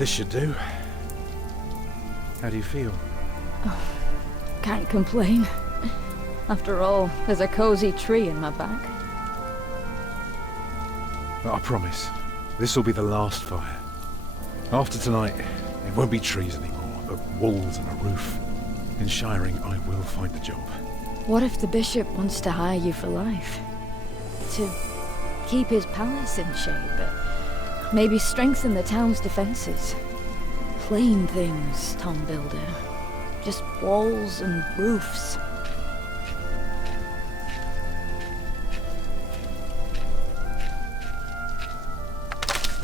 This should do. How do you feel? Can't complain. After all, there's a cozy tree in my back. But I promise, this will be the last fire. After tonight, it won't be trees anymore, but walls and a roof. In Shiring, I will find a job. What if the bishop wants to hire you for life? To keep his palace in shape, but maybe strengthen the town's defenses? Plain things, Tom Builder. Just walls and roofs.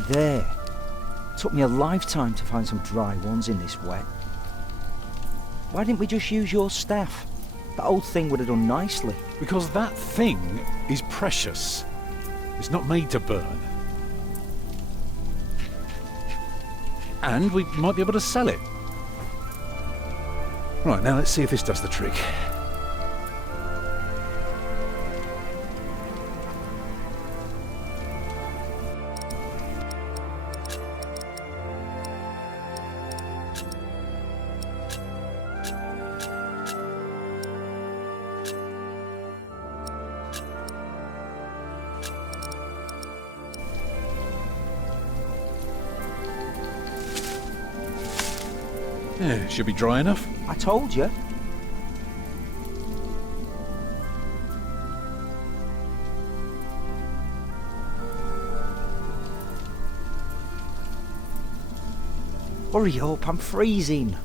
There. Took me a lifetime to find some dry ones in this wet. Why didn't we just use your staff? That old thing would have done nicely. Because that thing is precious. It's not made to burn. And we might be able to sell it. Right, now let's see if this does the trick. Yeah, it should be dry enough. I told you. Hurry up, I'm freezing.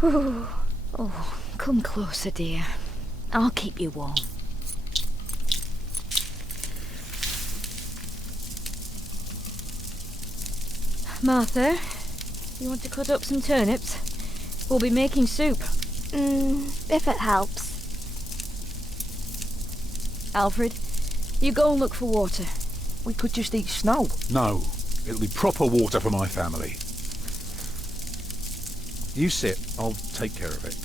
Whew. Oh, come closer, dear. I'll keep you warm. Martha, you want to cut up some turnips? We'll be making soup. If it helps. Alfred, you go and look for water. We could just eat snow. No, it'll be proper water for my family. You sit, I'll take care of it.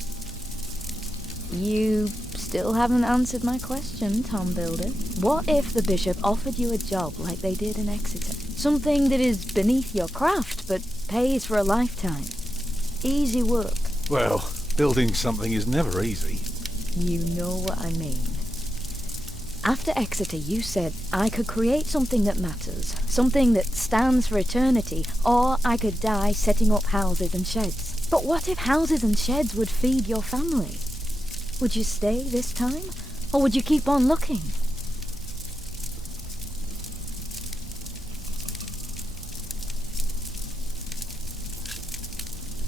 You still haven't answered my question, Tom Builder. What if the bishop offered you a job like they did in Exeter? Something that is beneath your craft, but pays for a lifetime. Easy work. Well, building something is never easy. You know what I mean. After Exeter, you said I could create something that matters, something that stands for eternity, or I could die setting up houses and sheds. But what if houses and sheds would feed your family? Would you stay this time, or would you keep on looking?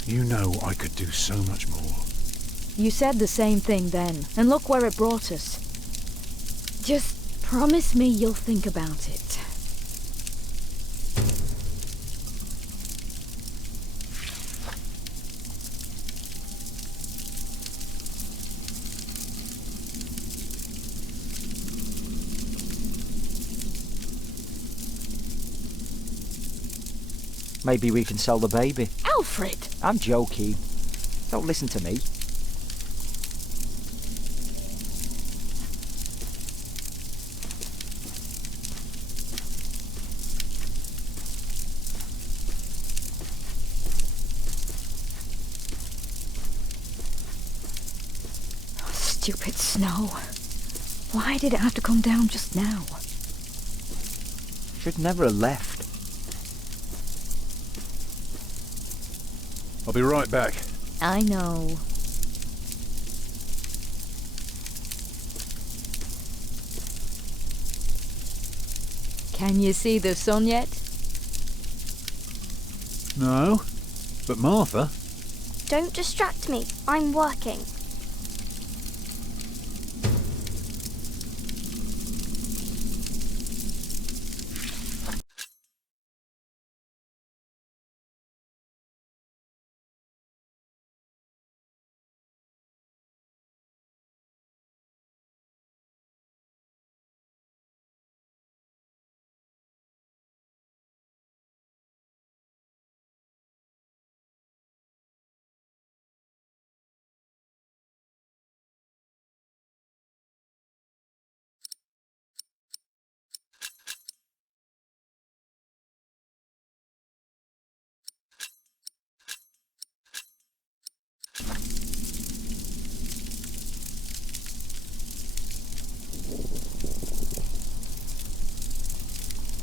You know I could do so much more. You said the same thing then, and look where it brought us. Just promise me you'll think about it. Maybe we can sell the baby. Alfred! I'm joking. Don't listen to me. Stupid snow. Why did it have to come down just now? Should never have left. I'll be right back. I know. Can you see the sun yet? No, but Martha... Don't distract me. I'm working.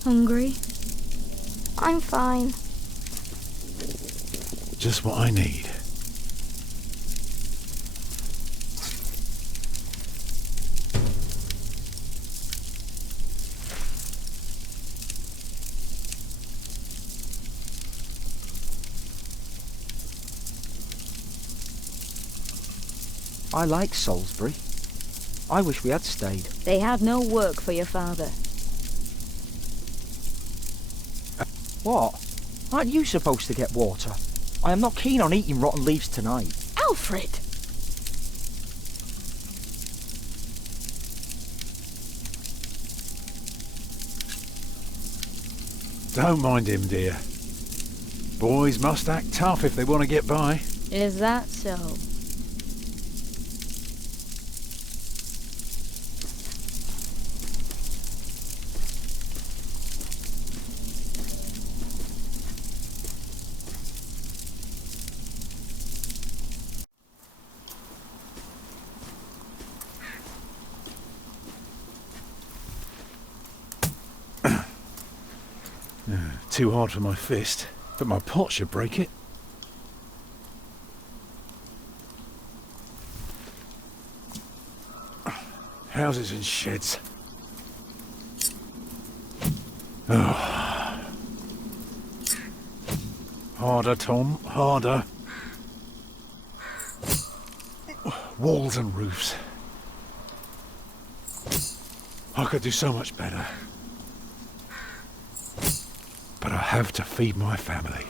Hungry? I'm fine. Just what I need. I like Salisbury. I wish we had stayed. They had no work for your father. What? Aren't you supposed to get water? I am not keen on eating rotten leaves tonight. Alfred! Don't mind him, dear. Boys must act tough if they want to get by. Is that so? Too hard for my fist, but my pot should break it. Houses and sheds. Oh. Harder, Tom, harder. Walls and roofs. I could do so much better. But I have to feed my family.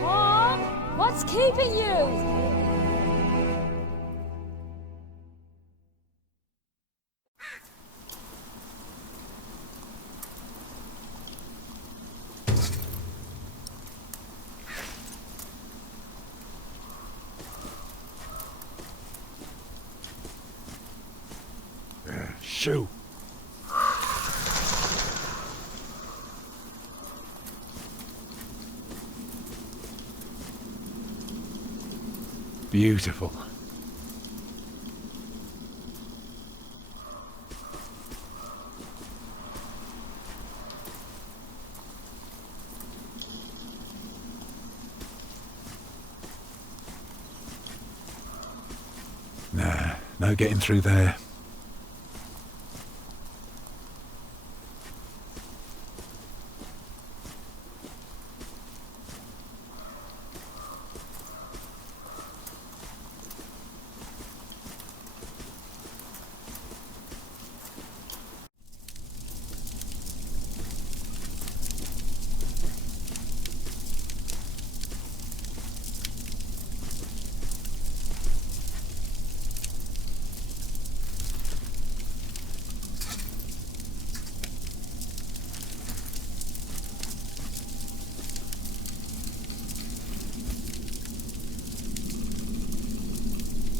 Tom! What's keeping you? Shoo. Beautiful. Nah, no getting through there.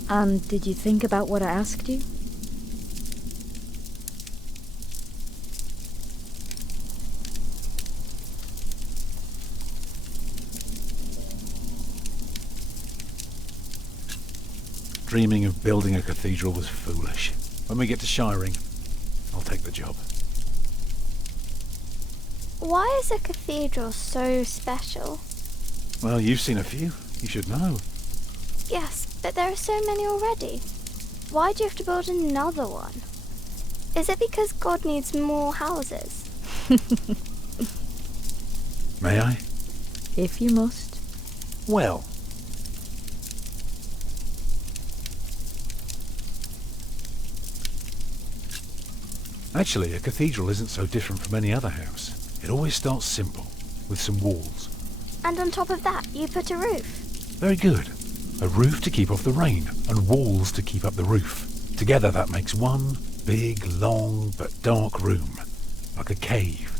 And did you think about what I asked you? Dreaming of building a cathedral was foolish. When we get to Shiring, I'll take the job. Why is a cathedral so special? Well, you've seen a few. You should know. Yes, but there are so many already. Why do you have to build another one? Is it because God needs more houses? May I? If you must. Well. Actually, a cathedral isn't so different from any other house. It always starts simple, with some walls. And on top of that, you put a roof. Very good. A roof to keep off the rain, and walls to keep up the roof. Together that makes one big, long, but dark room. Like a cave.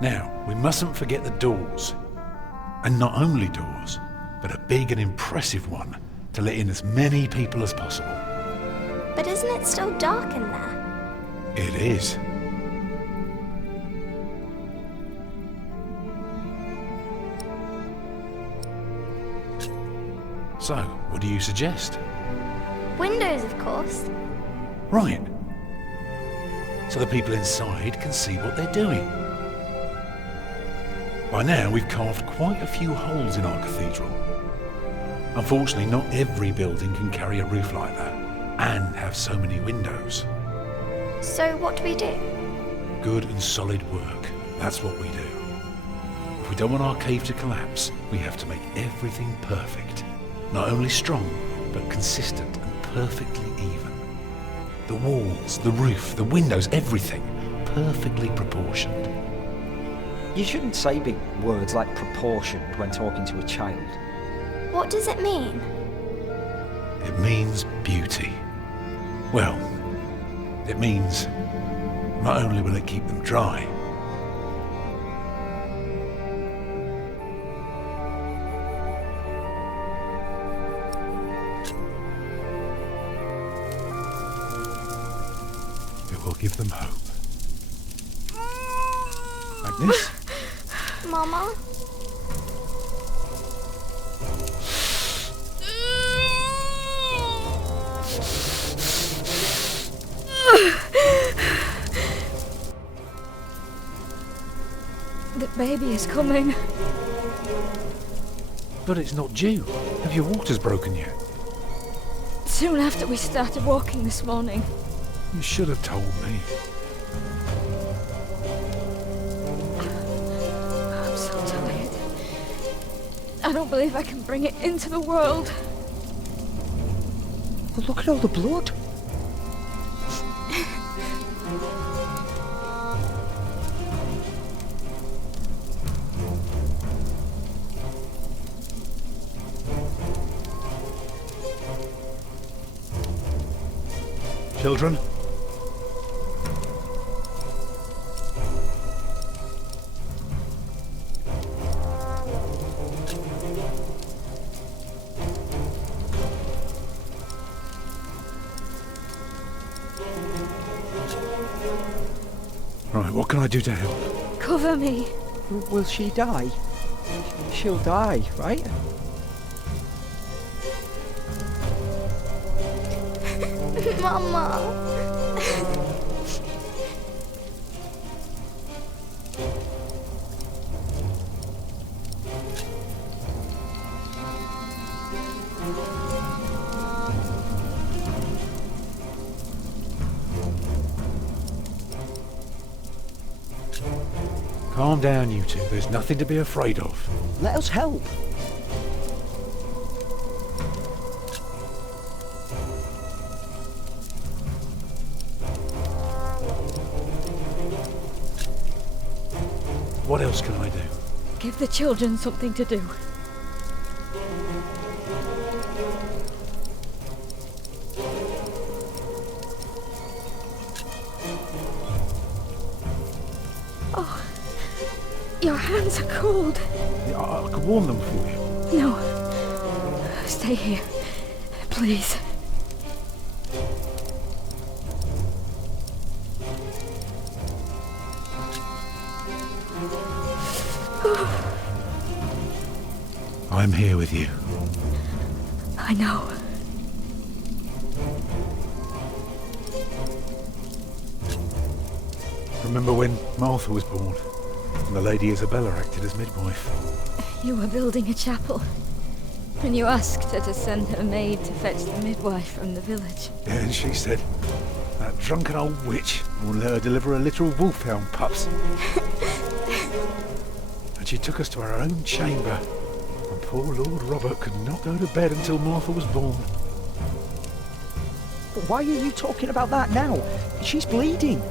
Now, we mustn't forget the doors. And not only doors, but a big and impressive one to let in as many people as possible. But isn't it still dark in there? It is. So, what do you suggest? Windows, of course. Right. So the people inside can see what they're doing. By now, we've carved quite a few holes in our cathedral. Unfortunately, not every building can carry a roof like that and have so many windows. So what do we do? Good and solid work. That's what we do. If we don't want our cave to collapse, we have to make everything perfect. Not only strong, but consistent and perfectly even. The walls, the roof, the windows, everything perfectly proportioned. You shouldn't say big words like proportioned when talking to a child. What does it mean? It means beauty. Well, it means not only will it keep them dry, it will give them hope. Agnes? Mama? The baby is coming. But it's not due. Have your waters broken yet? Soon after we started walking this morning. You should have told me. I'm so tired. I don't believe I can bring it into the world. Well, look at all the blood. Children? Right, what can I do to help? Cover me. Will she die? She'll die, right? Mama. Calm down, you two. There's nothing to be afraid of. Let us help. What else can I do? Give the children something to do. Oh, your hands are cold. I could warm them for you. No, stay here, please. I'm here with you. I know. Remember when Martha was born and the Lady Isabella acted as midwife? You were building a chapel, and you asked her to send her maid to fetch the midwife from the village. Yeah, and she said, that drunken old witch will let her deliver a litter of wolfhound pups. And she took us to our own chamber, and poor Lord Robert could not go to bed until Martha was born. But why are you talking about that now? She's bleeding.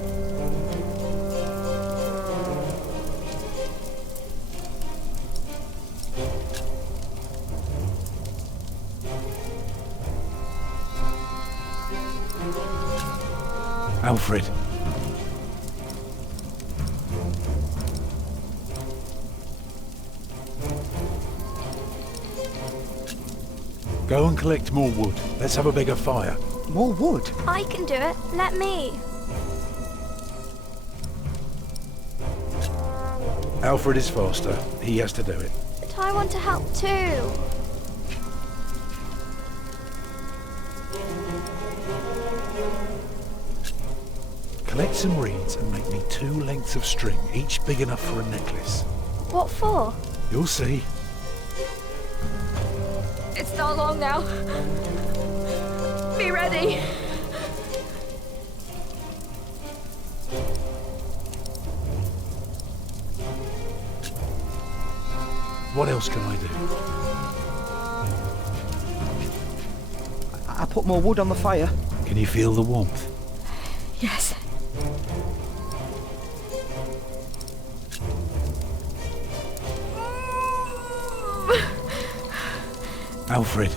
Alfred. Go and collect more wood. Let's have a bigger fire. More wood? I can do it. Let me. Alfred is faster. He has to do it. But I want to help too. Collect some reeds and make me 2 lengths of string, each big enough for a necklace. What for? You'll see. It's not long now. Be ready. What else can I do? I put more wood on the fire. Can you feel the warmth? Yes. Alfred.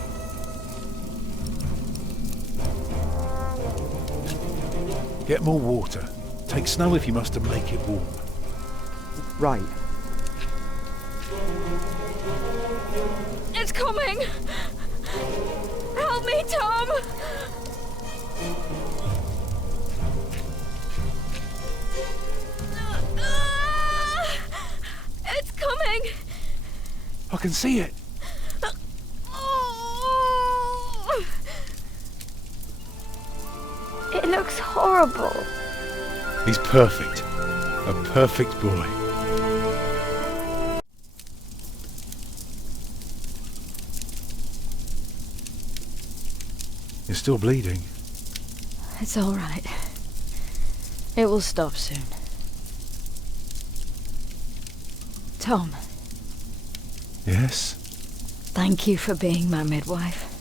Get more water. Take snow if you must to make it warm. Right. It's coming! Help me, Tom! It's coming! I can see it. It looks horrible. He's perfect. A perfect boy. You're still bleeding. It's all right. It will stop soon. Tom, Yes? thank you for being my midwife.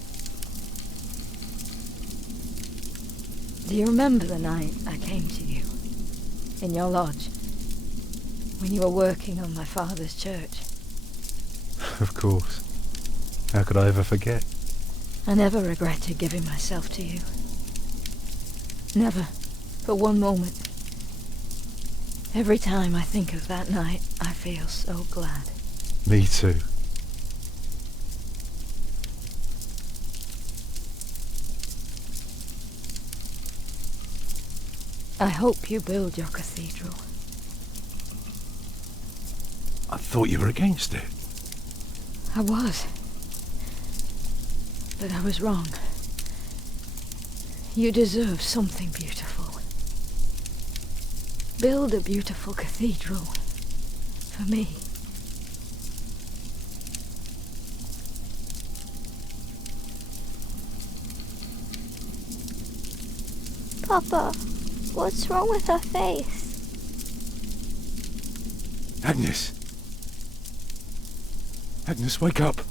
Do you remember the night I came to you? In your lodge? When you were working on my father's church? Of course. How could I ever forget? I never regretted giving myself to you. Never. For one moment. Every time I think of that night, I feel so glad. Me too. I hope you build your cathedral. I thought you were against it. I was. But I was wrong. You deserve something beautiful. Build a beautiful cathedral. For me. Papa, what's wrong with her face? Agnes! Agnes, wake up!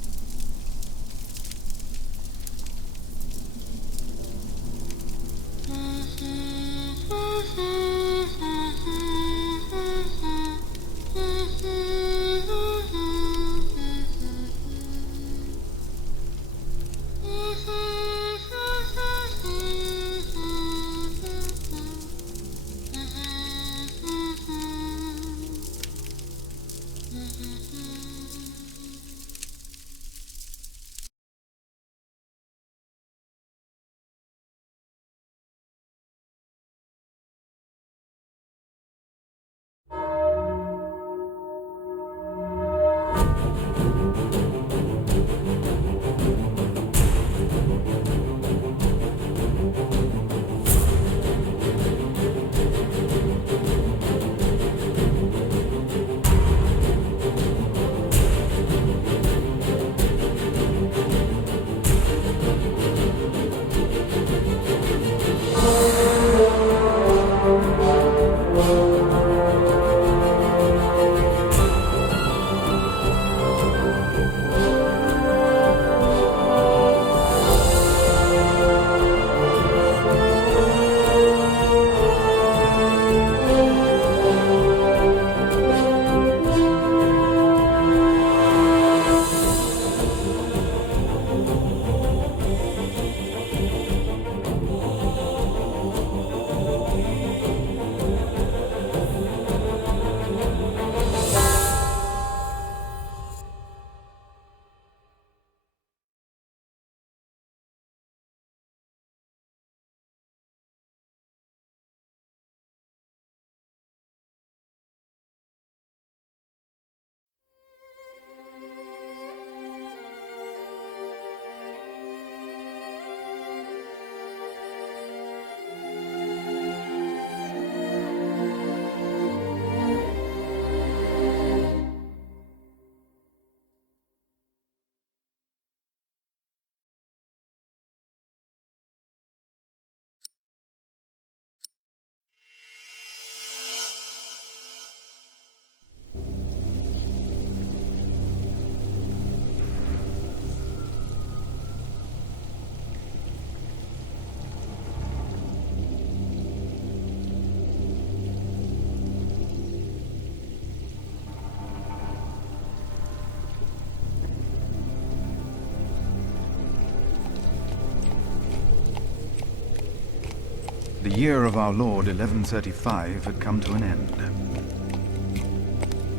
year of our Lord 1135 had come to an end.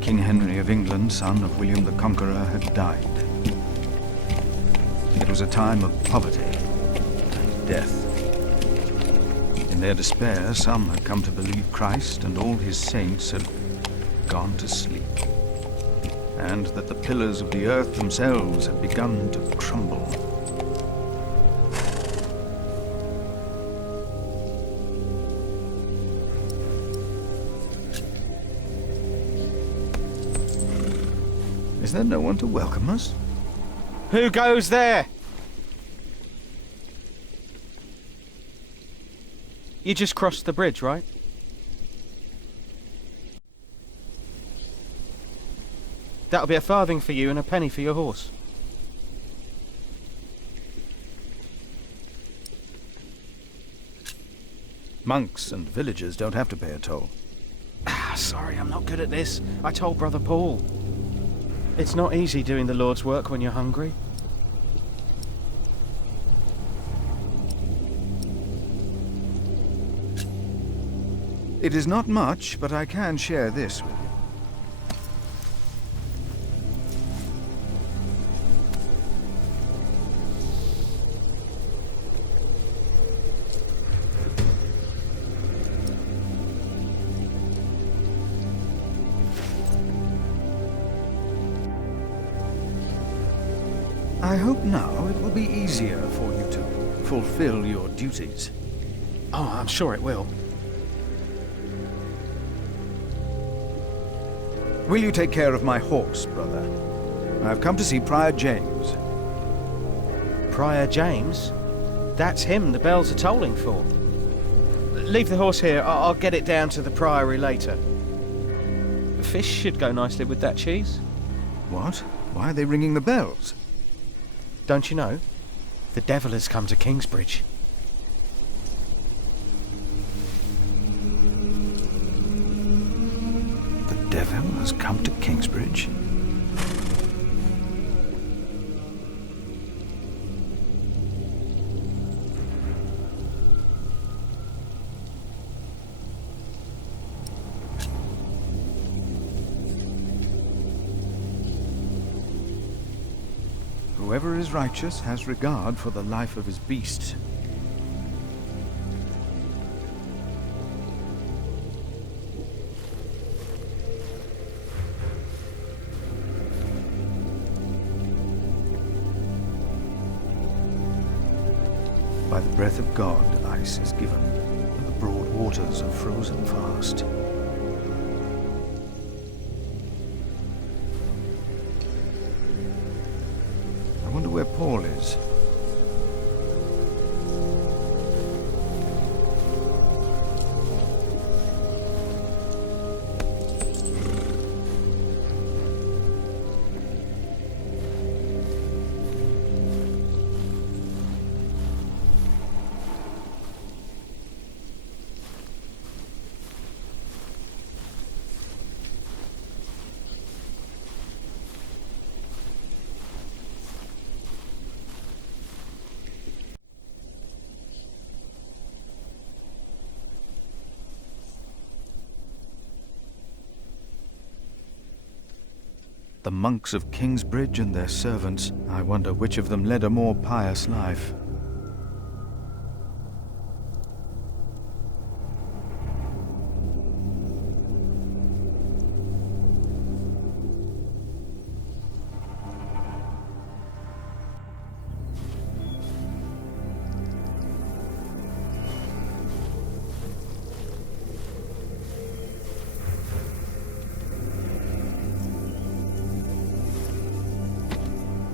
King Henry of England, son of William the Conqueror, had died. It was a time of poverty and death. In their despair, some had come to believe Christ and all his saints had gone to sleep, and that the pillars of the earth themselves had begun to crumble. Is there no one to welcome us? Who goes there? You just crossed the bridge, right? That'll be a farthing for you and a penny for your horse. Monks and villagers don't have to pay a toll. Sorry, I'm not good at this. I told Brother Paul. It's not easy doing the Lord's work when you're hungry. It is not much, but I can share this with you. I hope now it will be easier for you to fulfill your duties. Oh, I'm sure it will. Will you take care of my horse, brother? I've come to see Prior James. Prior James? That's him the bells are tolling for. Leave the horse here. I'll get it down to the priory later. Fish should go nicely with that cheese. What? Why are they ringing the bells? Don't you know? The devil has come to Kingsbridge. The devil has come to Kingsbridge? Whoever is righteous has regard for the life of his beast. By the breath of God, ice is given, and the broad waters are frozen fast. I wonder where Paul is. The monks of Kingsbridge and their servants, I wonder which of them led a more pious life.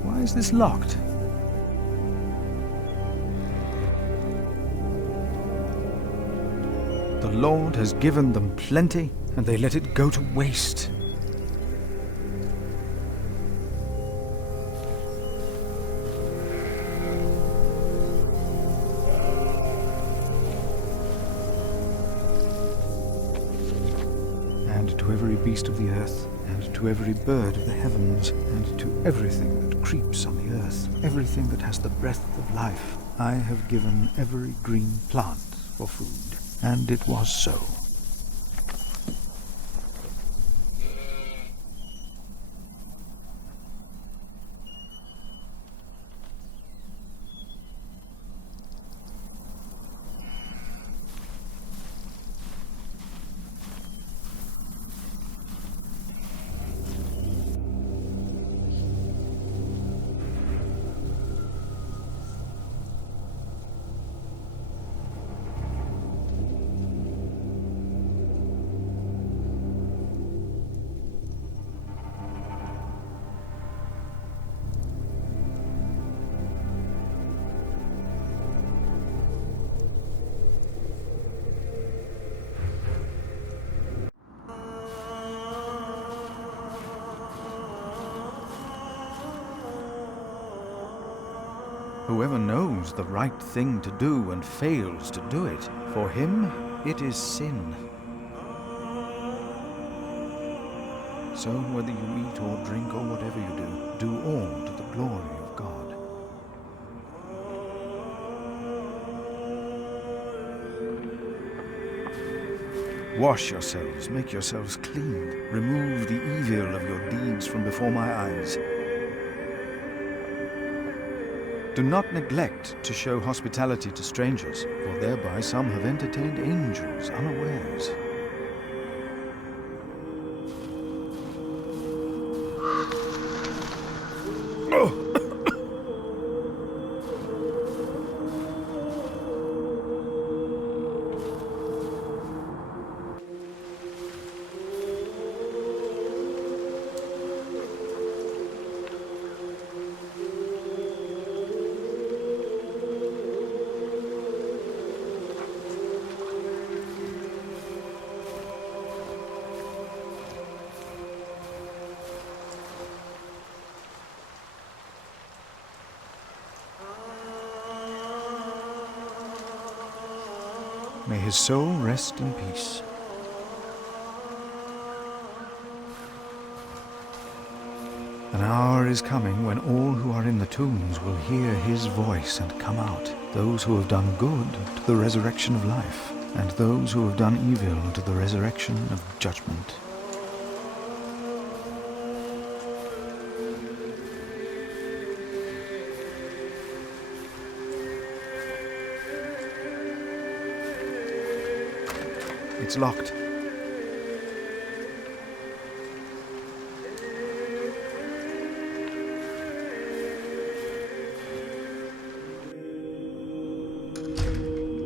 Why is this locked? The Lord has given them plenty, and they let it go to waste. And to every beast of the earth, and to every bird of the heavens, and to everything that creeps on the earth, everything that has the breath of life, I have given every green plant for food. And it was so. Whoever knows the right thing to do and fails to do it, for him it is sin. So whether you eat or drink or whatever you do all to the glory of God. Wash yourselves, make yourselves clean, remove the evil of your deeds from before my eyes. Do not neglect to show hospitality to strangers, for thereby some have entertained angels unawares. May his soul rest in peace. An hour is coming when all who are in the tombs will hear his voice and come out, those who have done good to the resurrection of life, and those who have done evil to the resurrection of judgment. It's locked.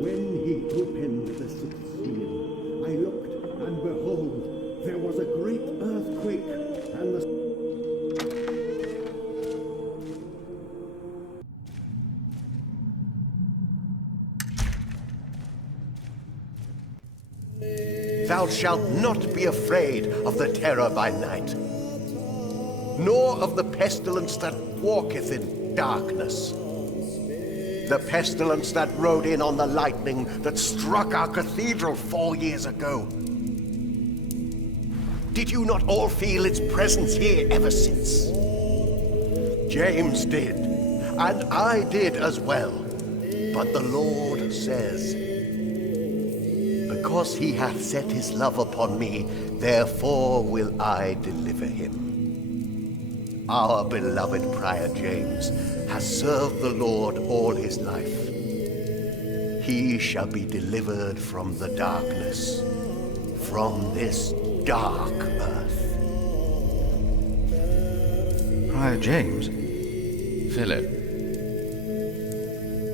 When he opened the sixth seal, I looked, and behold, there was a great earthquake, and the Thou shalt not be afraid of the terror by night, nor of the pestilence that walketh in darkness, the pestilence that rode in on the lightning that struck our cathedral 4 years ago. Did you not all feel its presence here ever since? James did, and I did as well. But the Lord says, because he hath set his love upon me, therefore will I deliver him. Our beloved Prior James has served the Lord all his life. He shall be delivered from the darkness, from this dark earth. Prior James? Philip.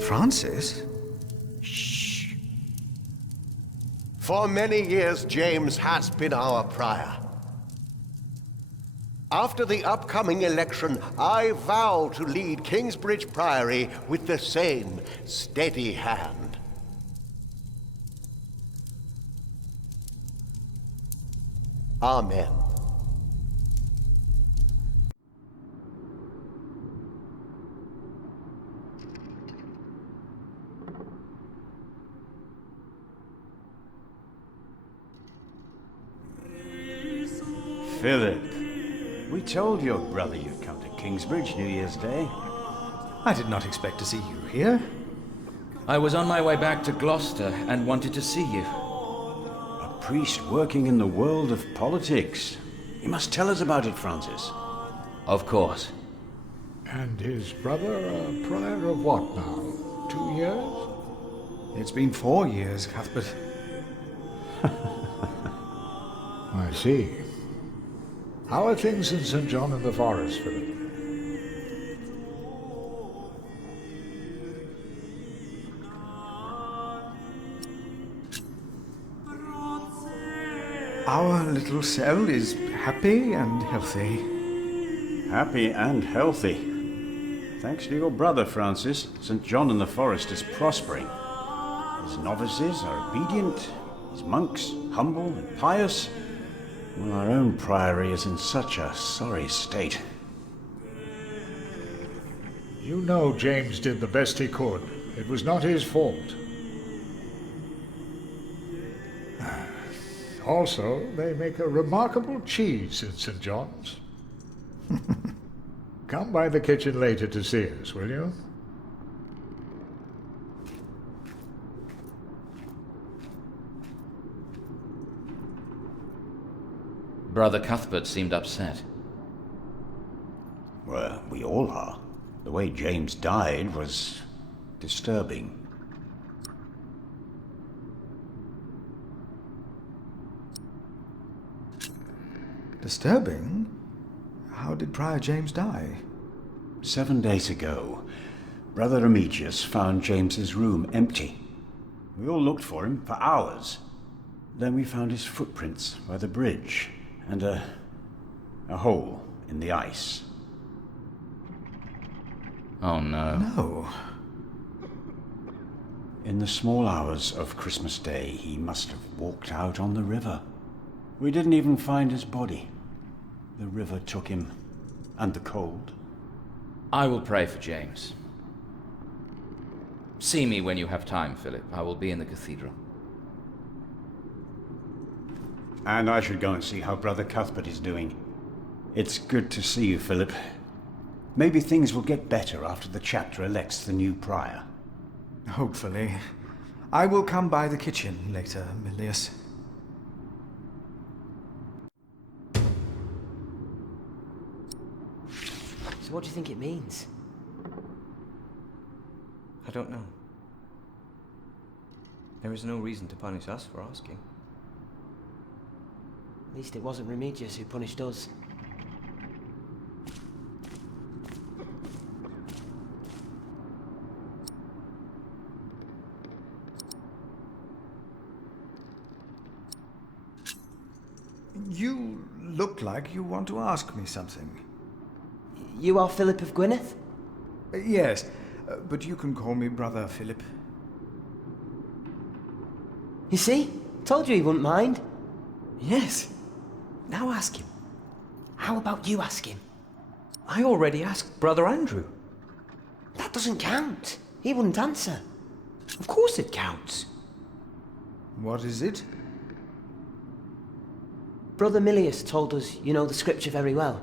Francis? Shh. For many years, James has been our prior. After the upcoming election, I vow to lead Kingsbridge Priory with the same steady hand. Amen. Philip, we told your brother you'd come to Kingsbridge New Year's Day. I did not expect to see you here. I was on my way back to Gloucester and wanted to see you. A priest working in the world of politics. You must tell us about it, Francis. Of course. And his brother a prior of what now? 2 years? It's been 4 years, Cuthbert. I see. How are things in St. John in the Forest, Philip? Our little cell is happy and healthy. Happy and healthy. Thanks to your brother, Francis, St. John in the Forest is prospering. His novices are obedient, his monks humble and pious, while our own priory is in such a sorry state. You know James did the best he could. It was not his fault. Also, they make a remarkable cheese in St. John's. Come by the kitchen later to see us, will you? Brother Cuthbert seemed upset. Well, we all are. The way James died was disturbing. Disturbing? How did Prior James die? 7 days ago, Brother Remigius found James's room empty. We all looked for him for hours. Then we found his footprints by the bridge and a hole in the ice. Oh no. No. In the small hours of Christmas Day, he must have walked out on the river. We didn't even find his body. The river took him, and the cold. I will pray for James. See me when you have time, Philip. I will be in the cathedral. And I should go and see how Brother Cuthbert is doing. It's good to see you, Philip. Maybe things will get better after the chapter elects the new prior. Hopefully. I will come by the kitchen later, Milius. So what do you think it means? I don't know. There is no reason to punish us for asking. At least it wasn't Remigius who punished us. You look like you want to ask me something. You are Philip of Gwynedd? Yes, but you can call me Brother Philip. You see? Told you he wouldn't mind. Yes. Now ask him. How about you ask him? I already asked Brother Andrew. That doesn't count. He wouldn't answer. Of course it counts. What is it? Brother Milius told us you know the scripture very well.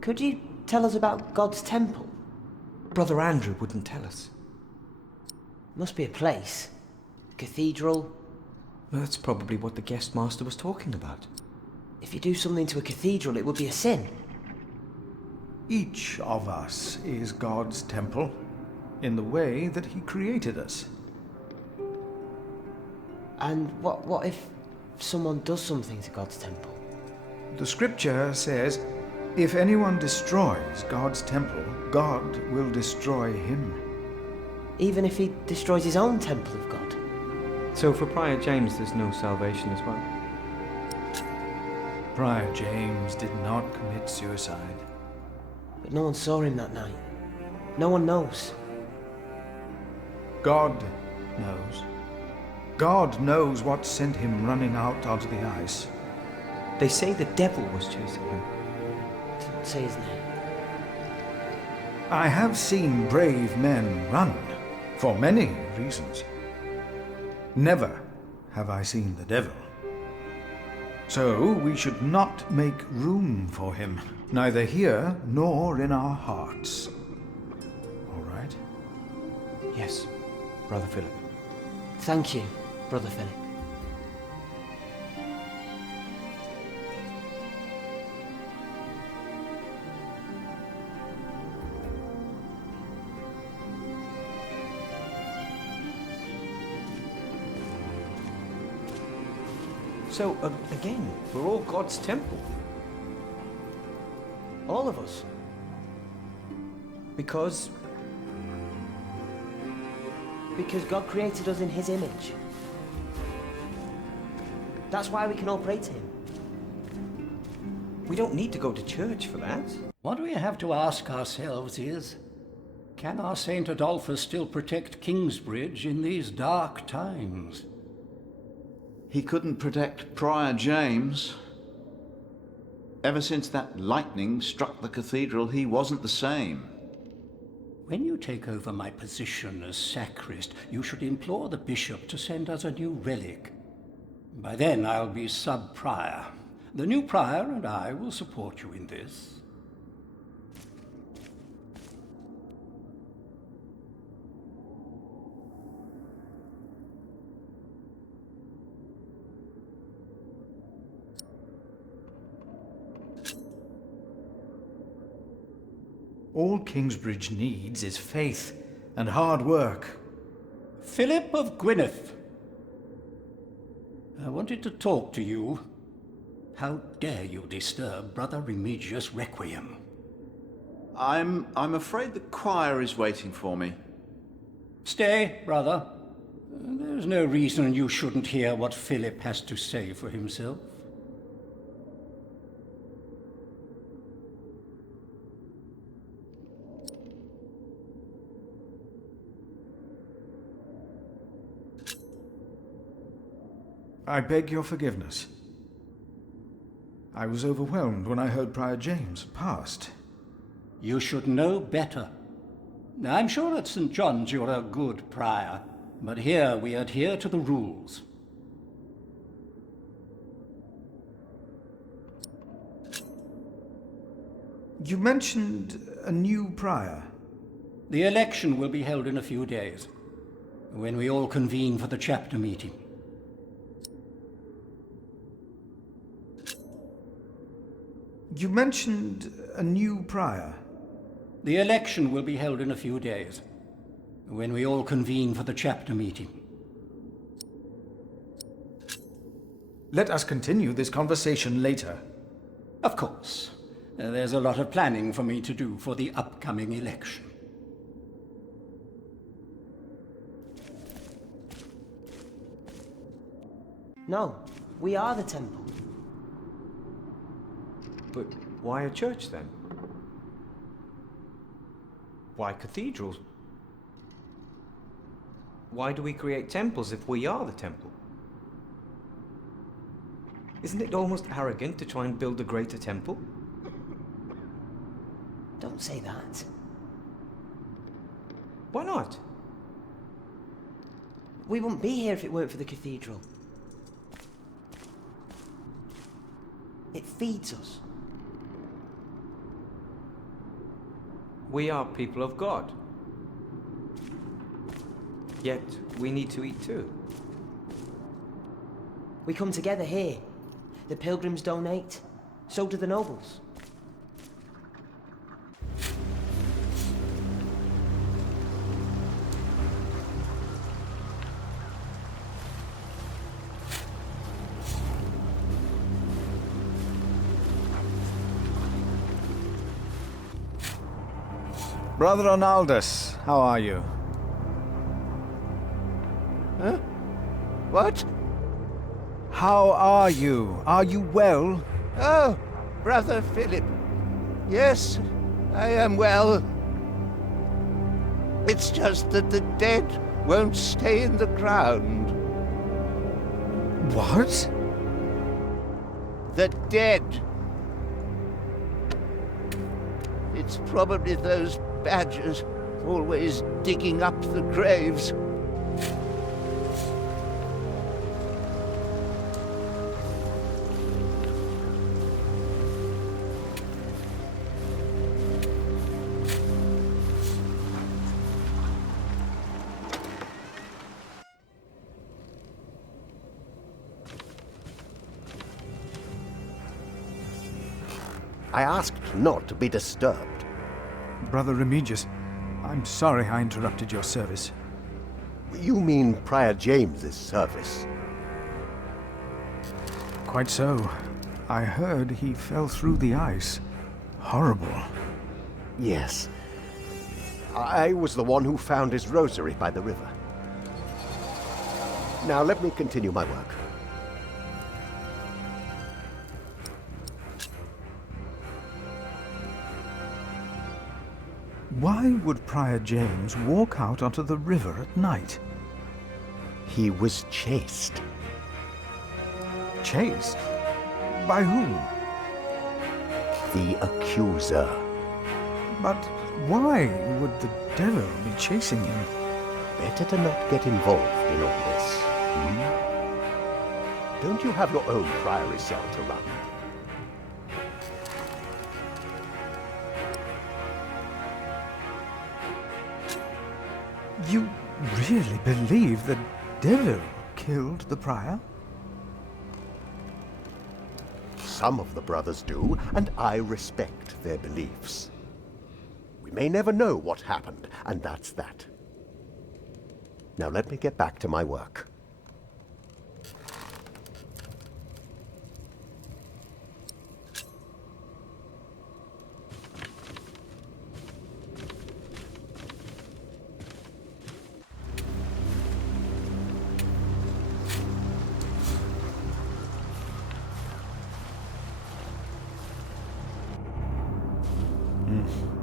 Could you tell us about God's temple? Brother Andrew wouldn't tell us. Must be a place. Cathedral. Well, that's probably what the guest master was talking about. If you do something to a cathedral, it would be a sin. Each of us is God's temple, in the way that he created us. And what if someone does something to God's temple? The scripture says, if anyone destroys God's temple, God will destroy him. Even if he destroys his own temple of God? So for Prior James there's no salvation as well? Prior James did not commit suicide. But no one saw him that night. No one knows. God knows. God knows what sent him running out onto the ice. They say the devil was chasing him. Didn't say his name. I have seen brave men run, for many reasons. Never have I seen the devil. So we should not make room for him, neither here nor in our hearts. All right? Yes. Brother Philip. Thank you, Brother Philip. So, again, we're all God's temple. All of us. Because God created us in his image. That's why we can all pray to him. we don't need to go to church for that. What we have to ask ourselves is, can our St. Adolphus still protect Kingsbridge in these dark times? He couldn't protect Prior James. Ever since that lightning struck the cathedral, he wasn't the same. When you take over my position as sacrist, you should implore the bishop to send us a new relic. By then I'll be sub-prior. The new prior and I will support you in this. All Kingsbridge needs is faith and hard work. Philip of Gwynedd, I wanted to talk to you. How dare you disturb Brother Remigius' requiem? I'm afraid the choir is waiting for me. Stay, brother. There's no reason you shouldn't hear what Philip has to say for himself. I beg your forgiveness. I was overwhelmed when I heard Prior James passed. You should know better. I'm sure at St. John's you're a good prior, but here we adhere to the rules. You mentioned a new prior. The election will be held in a few days, when we all convene for the chapter meeting. You mentioned a new prior. The election will be held in a few days, when we all convene for the chapter meeting. Let us continue this conversation later. Of course. There's a lot of planning for me to do for the upcoming election. No, we are the temple. But why a church then? Why cathedrals? Why do we create temples if we are the temple? Isn't it almost arrogant to try and build a greater temple? Don't say that. Why not? We wouldn't be here if it weren't for the cathedral. It feeds us. We are people of God. Yet we need to eat too. We come together here. The pilgrims donate. So do the nobles. Brother Ronaldus, how are you? Huh? What? How are you? Are you well? Oh, Brother Philip. Yes, I am well. It's just that the dead won't stay in the ground. What? The dead. It's probably those badgers always digging up the graves. I asked not to be disturbed. Brother Remigius, I'm sorry I interrupted your service. You mean Prior James's service? Quite so. I heard he fell through the ice. Horrible. Yes. I was the one who found his rosary by the river. Now let me continue my work. Why would Prior James walk out onto the river at night? He was chased. Chased? By whom? The accuser. But why would the devil be chasing him? Better to not get involved in all this. Don't you have your own priory cell to run? You really believe the devil killed the prior? Some of the brothers do, and I respect their beliefs. We may never know what happened, and that's that. Now let me get back to my work.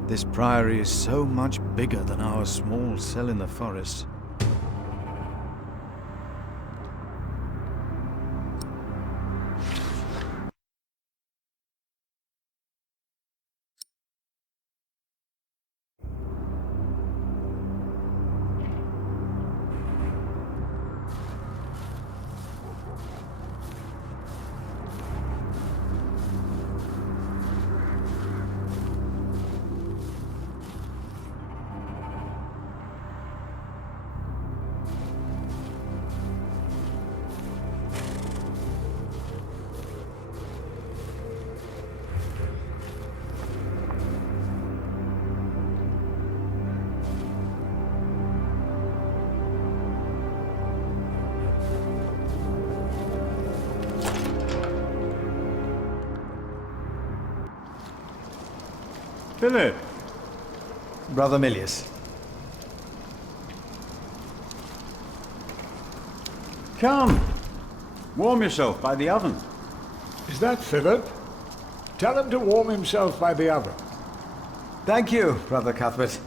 This priory is so much bigger than our small cell in the forest. Philip! Brother Milius. Come! Warm yourself by the oven. Is that Philip? Tell him to warm himself by the oven. Thank you, Brother Cuthbert.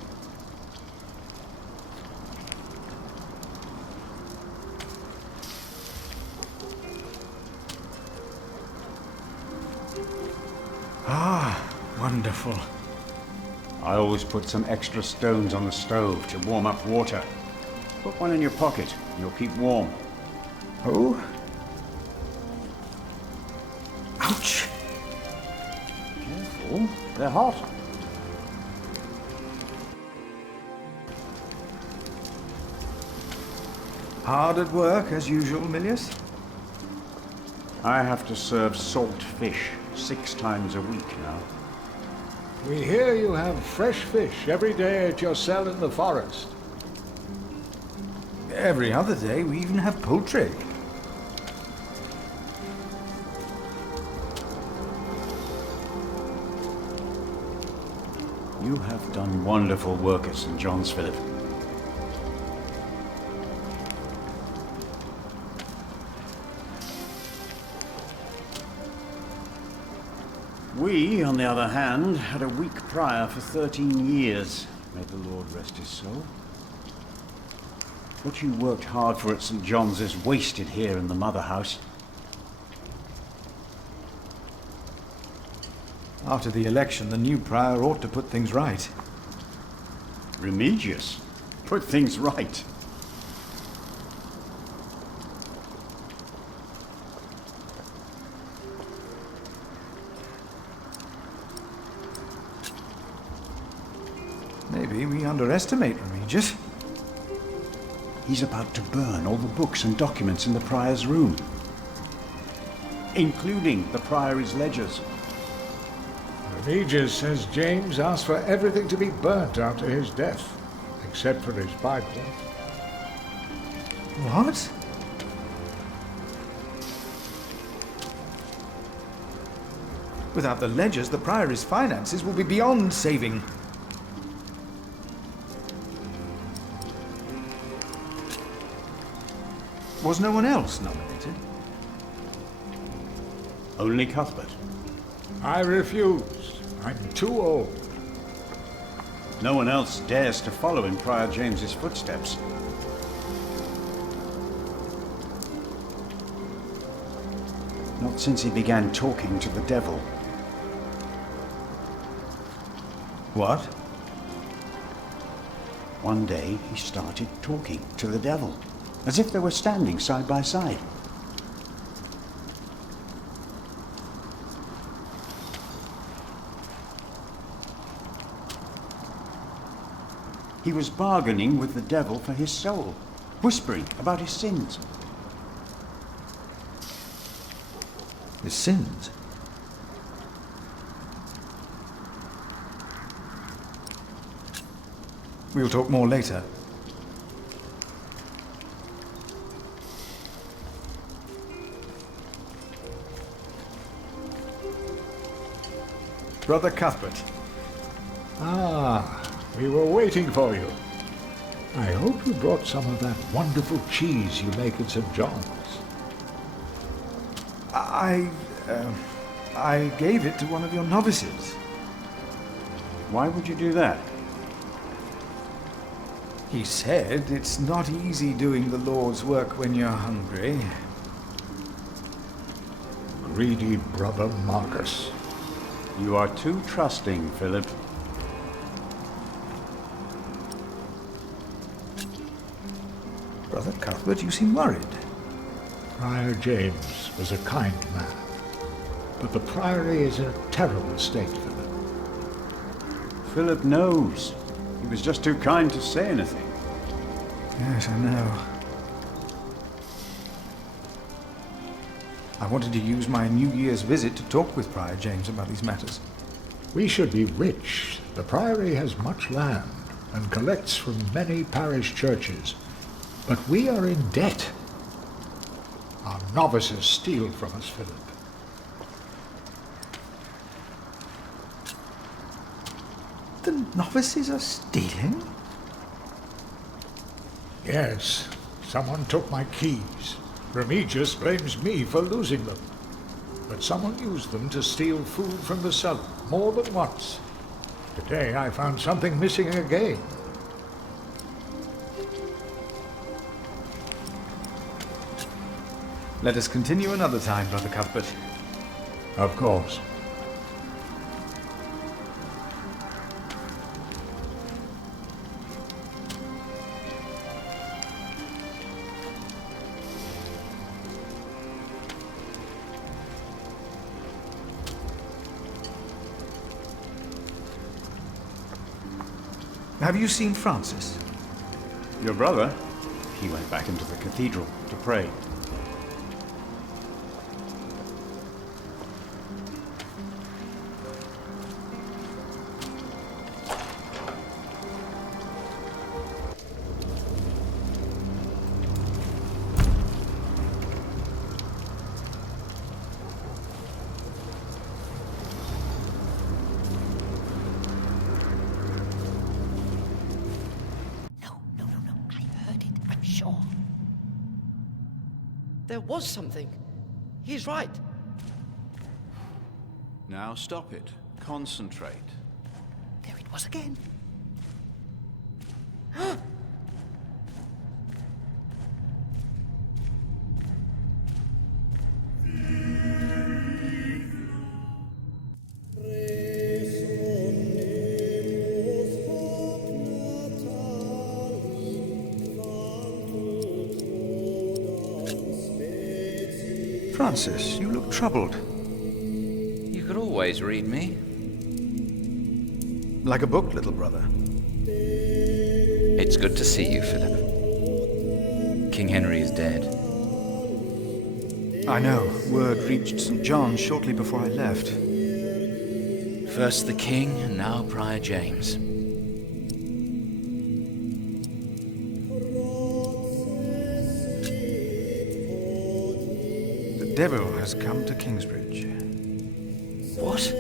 Ah, wonderful. I always put some extra stones on the stove to warm up water. Put one in your pocket, and you'll keep warm. Oh? Ouch! Careful, they're hot. Hard at work, as usual, Milius? I have to serve salt fish 6 times a week now. We hear you have fresh fish every day at your cell in the forest. Every other day, we even have poultry. You have done wonderful work at St. John's, Philip. We, on the other hand, had a weak prior for 13 years. May the Lord rest his soul. What you worked hard for at St. John's is wasted here in the mother house. After the election, the new prior ought to put things right. Remigius? Put things right. Maybe we underestimate Remigius. He's about to burn all the books and documents in the prior's room, including the priory's ledgers. Remigius says James asked for everything to be burnt after his death, except for his Bible. What? Without the ledgers, the Priory's finances will be beyond saving. Was no one else nominated? Only Cuthbert. I refused. I'm too old. No one else dares to follow in Prior James's footsteps. Not since he began talking to the devil. What? One day he started talking to the devil, as if they were standing side by side. He was bargaining with the devil for his soul, whispering about his sins. His sins? We'll talk more later. Brother Cuthbert. Ah, we were waiting for you. I hope you brought some of that wonderful cheese you make in St. John's. I gave it to one of your novices. Why would you do that? He said it's not easy doing the Lord's work when you're hungry. Greedy brother Marcus. You are too trusting, Philip. Brother Cuthbert, you seem worried. Prior James was a kind man, but the Priory is in a terrible state, Philip. Philip knows. He was just too kind to say anything. Yes, I know. I wanted to use my New Year's visit to talk with Prior James about these matters. We should be rich. The Priory has much land and collects from many parish churches, but we are in debt. Our novices steal from us, Philip. The novices are stealing? Yes, someone took my keys. Remigius blames me for losing them. But someone used them to steal food from the cellar, more than once. Today I found something missing again. Let us continue another time, Brother Cuthbert. Of course. Have you seen Francis? Your brother? He went back into the cathedral to pray. There was something. He's right. Now stop it. Concentrate. There it was again. Francis, you look troubled. You could always read me. Like a book, little brother. It's good to see you, Philip. King Henry is dead. I know. Word reached St. John's shortly before I left. First the king, and now Prior James. The devil has come to Kingsbridge. What?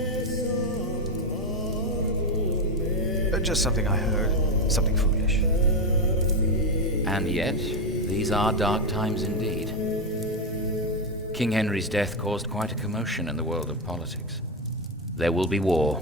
Just something I heard. Something foolish. And yet, these are dark times indeed. King Henry's death caused quite a commotion in the world of politics. There will be war.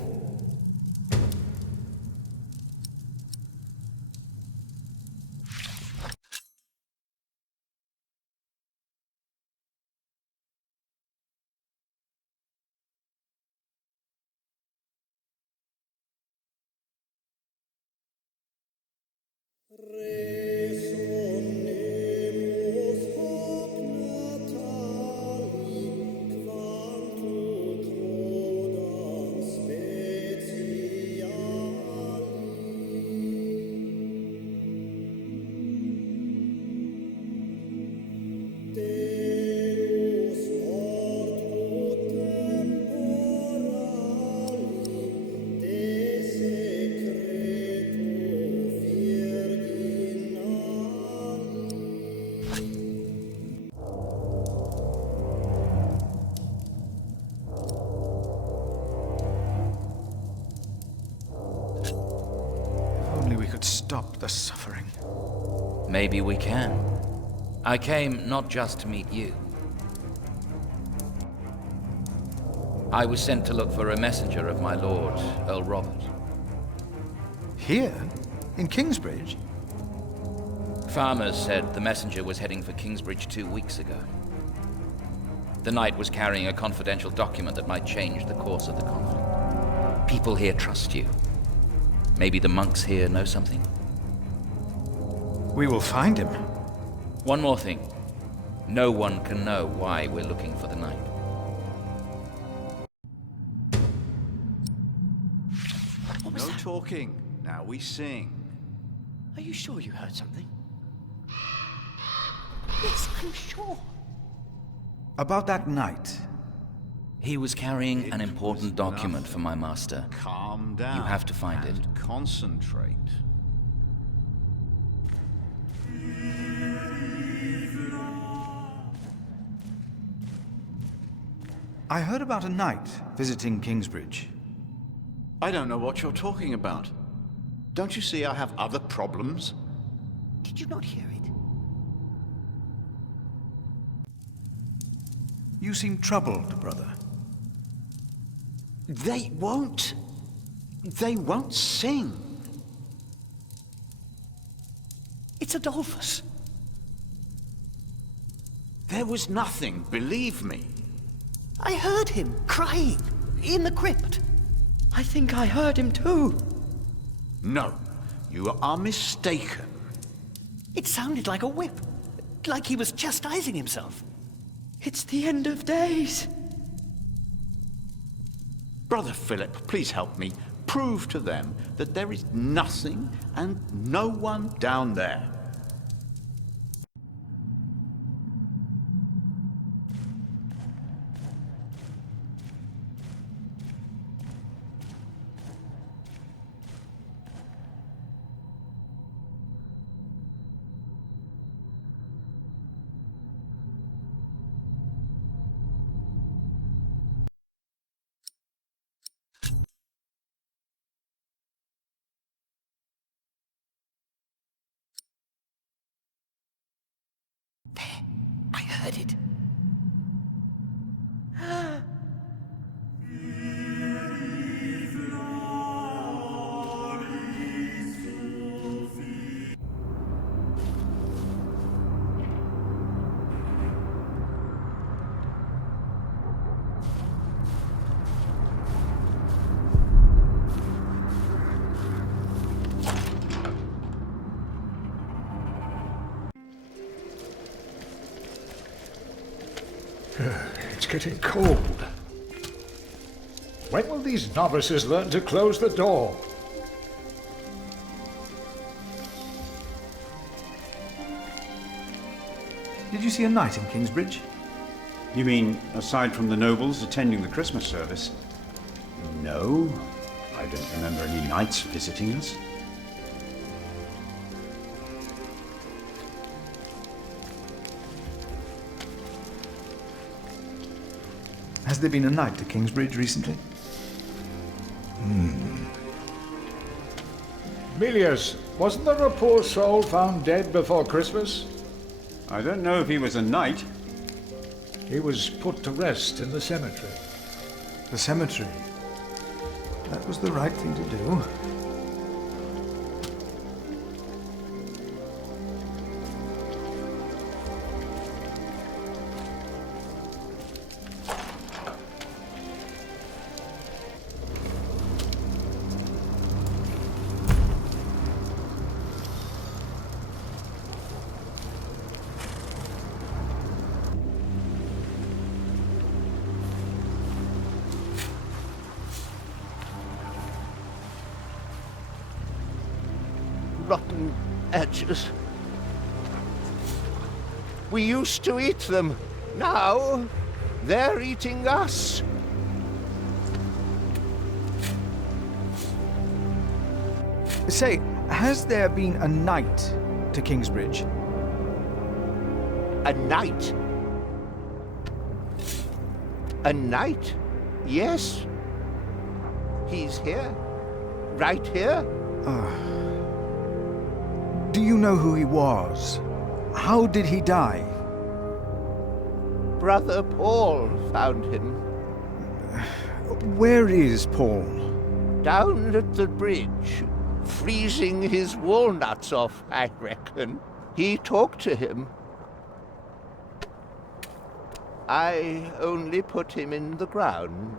Stop the suffering. Maybe we can. I came not just to meet you. I was sent to look for a messenger of my lord, Earl Robert. Here? In Kingsbridge? Farmers said the messenger was heading for Kingsbridge 2 weeks ago. The knight was carrying a confidential document that might change the course of the conflict. People here trust you. Maybe the monks here know something? We will find him. One more thing. No one can know why we're looking for the knight. What was No that? talking. Now we sing. Are you sure you heard something? Yes, I'm sure. About that knight. He was carrying an important document for my master. Calm down. You have to find it. Concentrate. I heard about a knight visiting Kingsbridge. I don't know what you're talking about. Don't you see I have other problems? Did you not hear it? You seem troubled, brother. They won't. They won't sing. It's Adolphus. There was nothing, believe me. I heard him crying in the crypt. I think I heard him too. No, you are mistaken. It sounded like a whip, like he was chastising himself. It's the end of days. Brother Philip, please help me. Prove to them that there is nothing and no one down there. I heard it. It's getting cold. When will these novices learn to close the door? Did you see a knight in Kingsbridge? You mean, aside from the nobles attending the Christmas service? No, I don't remember any knights visiting us. Has there been a knight to Kingsbridge recently? Milius, wasn't there a poor soul found dead before Christmas? I don't know if he was a knight. He was put to rest in the cemetery. The cemetery? That was the right thing to do. Rotten edges. We used to eat them. Now, they're eating us. Say, has there been a knight to Kingsbridge? A knight? A knight? Yes. He's here. Right here. Do you know who he was? How did he die? Brother Paul found him. Where is Paul? Down at the bridge, freezing his walnuts off, I reckon. He talked to him. I only put him in the ground.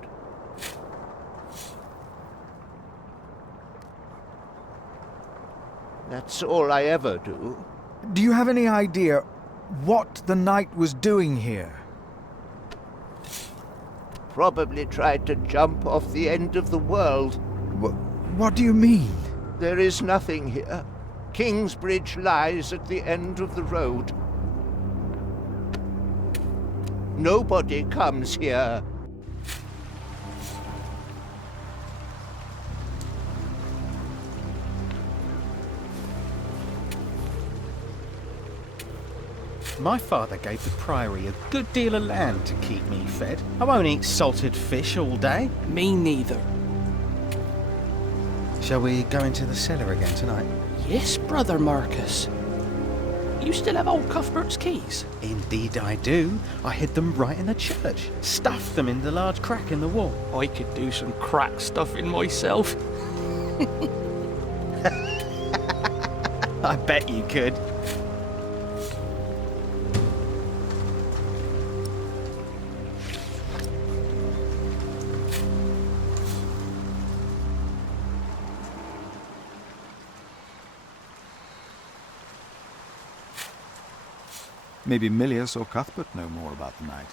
That's all I ever do. Do you have any idea what the knight was doing here? Probably tried to jump off the end of the world. What do you mean? There is nothing here. Kingsbridge lies at the end of the road. Nobody comes here. My father gave the Priory a good deal of land to keep me fed. I won't eat salted fish all day. Me neither. Shall we go into the cellar again tonight? Yes, Brother Marcus. You still have old Cuthbert's keys? Indeed I do. I hid them right in the church. Stuffed them in the large crack in the wall. I could do some crack stuffing myself. I bet you could. Maybe Milius or Cuthbert know more about the knight.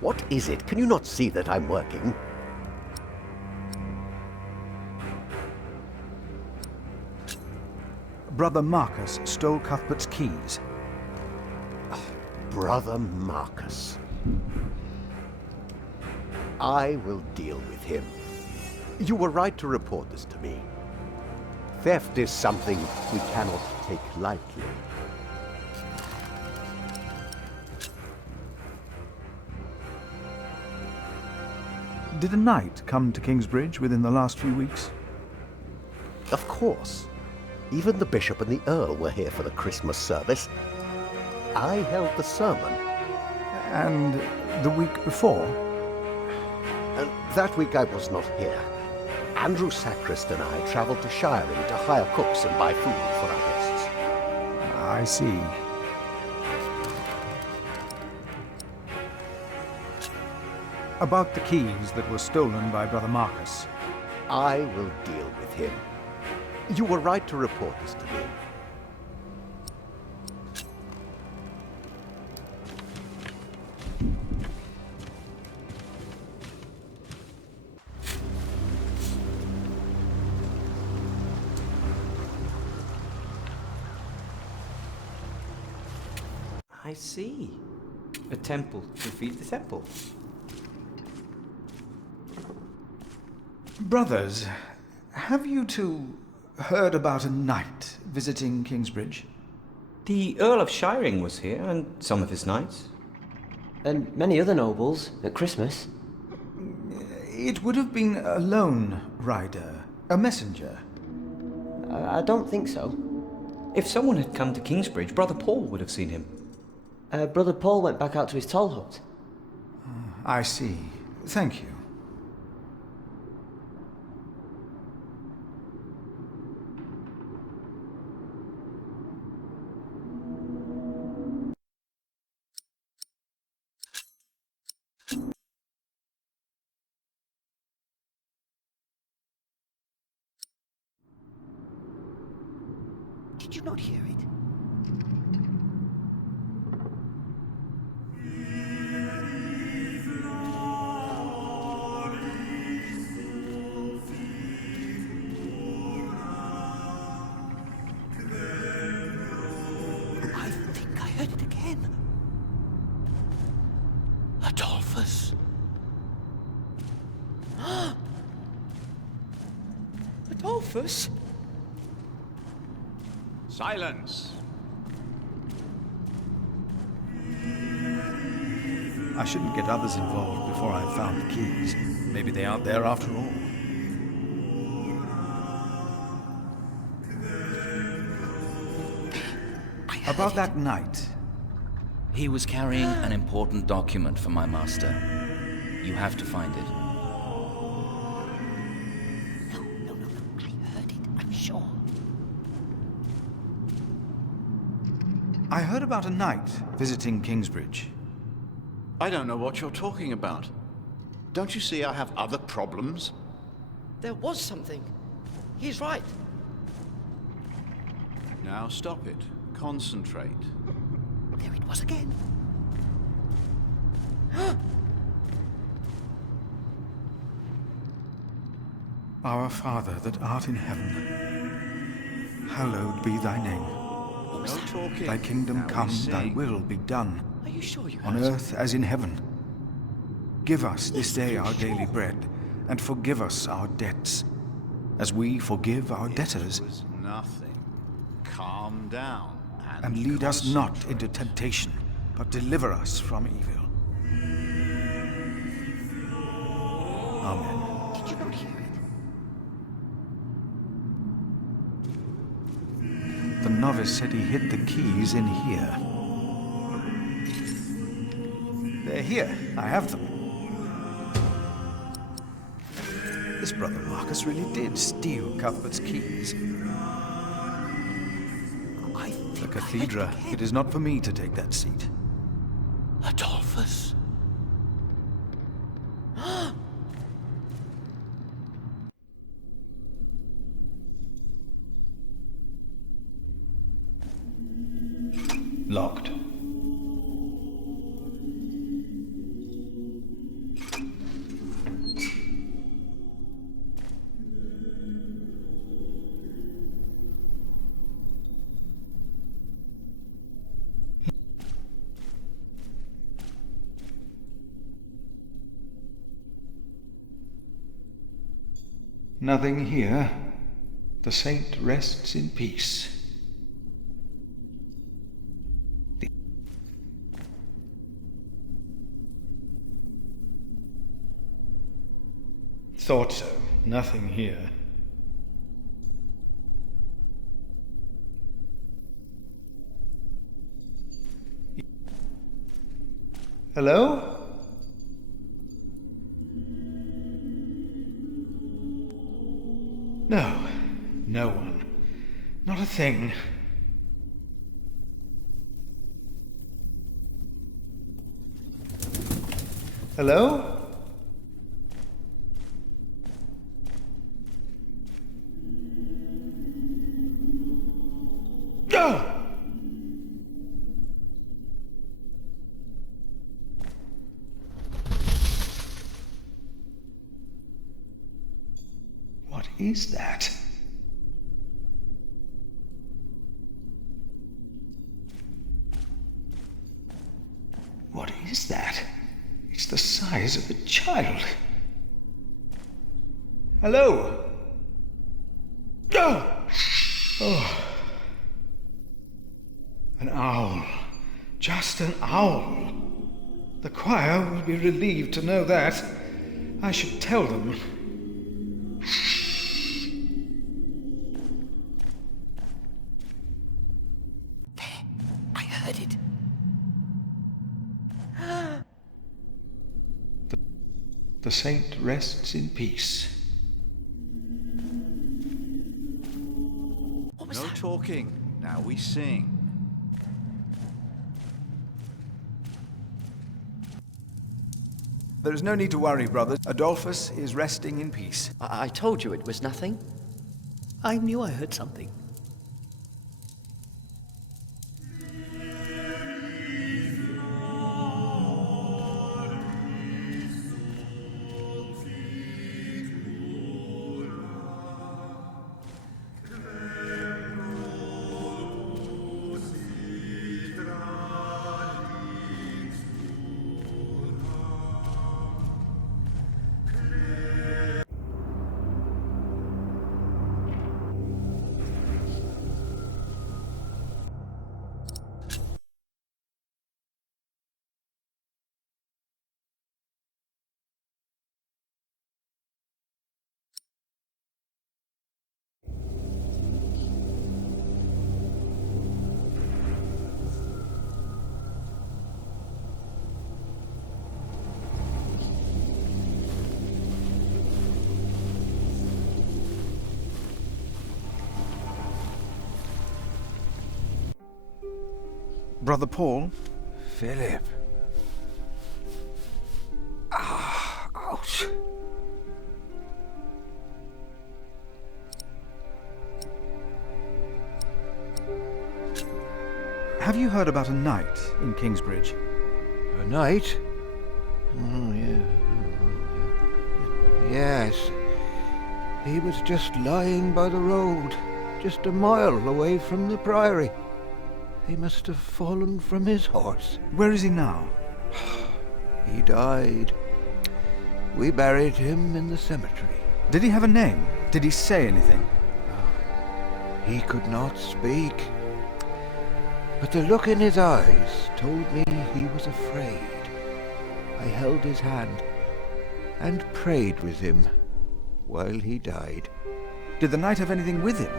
What is it? Can you not see that I'm working? Brother Marcus stole Cuthbert's keys. Brother Marcus. I will deal with him. You were right to report this to me. Theft is something we cannot take lightly. Did a knight come to Kingsbridge within the last few weeks? Of course. Even the bishop and the earl were here for the Christmas service. I held the sermon. And the week before? That week I was not here. Andrew Sacrist and I travelled to Shiring to hire cooks and buy food for our guests. I see. About the keys that were stolen by Brother Marcus. I will deal with him. You were right to report this to me. I see. A temple to feed the temple. Brothers, have you two heard about a knight visiting Kingsbridge? The Earl of Shiring was here, and some of his knights. And many other nobles at Christmas. It would have been a lone rider, a messenger. I don't think so. If someone had come to Kingsbridge, Brother Paul would have seen him. Brother Paul went back out to his toll hut. I see. Thank you. Did you not hear it? I think I heard it again. Adolphus. Adolphus? Silence! I shouldn't get others involved before I've found the keys. Maybe they aren't there after all. About that knight. He was carrying an important document for my master. You have to find it. No. I heard it, I'm sure. I heard about a knight visiting Kingsbridge. I don't know what you're talking about. Don't you see I have other problems? There was something. He's right. Now stop it. Concentrate. There it was again. Our Father that art in heaven, hallowed be thy name. What was that? Talking. Thy kingdom Now we come, thy sing. will be done, Are you sure you on heard? earth as in heaven. Give us this day our daily bread, and forgive us our debts, as we forgive our debtors. It was nothing. Calm down. And lead us not into temptation, but deliver us from evil. Amen. Did you not hear it? The novice said he hid the keys in here. They're here. I have them. This brother Marcus really did steal Cuthbert's keys. The cathedra. It is not for me to take that seat. Adolphus. Locked. Nothing here. The saint rests in peace. Thought so. Nothing here. Hello? No. No one. Not a thing. Hello? What is that? It's the size of a child. Hello? Oh. An owl. Just an owl. The choir will be relieved to know that. I should tell them. I heard it. The saint rests in peace. No talking. Now we sing. There is no need to worry, brothers. Adolphus is resting in peace. I told you it was nothing. I knew I heard something. Brother Paul? Philip. Ouch. Have you heard about a knight in Kingsbridge? A knight? Oh, yeah. Yes. He was just lying by the road, just a mile away from the priory. He must have fallen from his horse. Where is he now? He died. We buried him in the cemetery. Did he have a name? Did he say anything? He could not speak. But the look in his eyes told me he was afraid. I held his hand and prayed with him while he died. Did the knight have anything with him?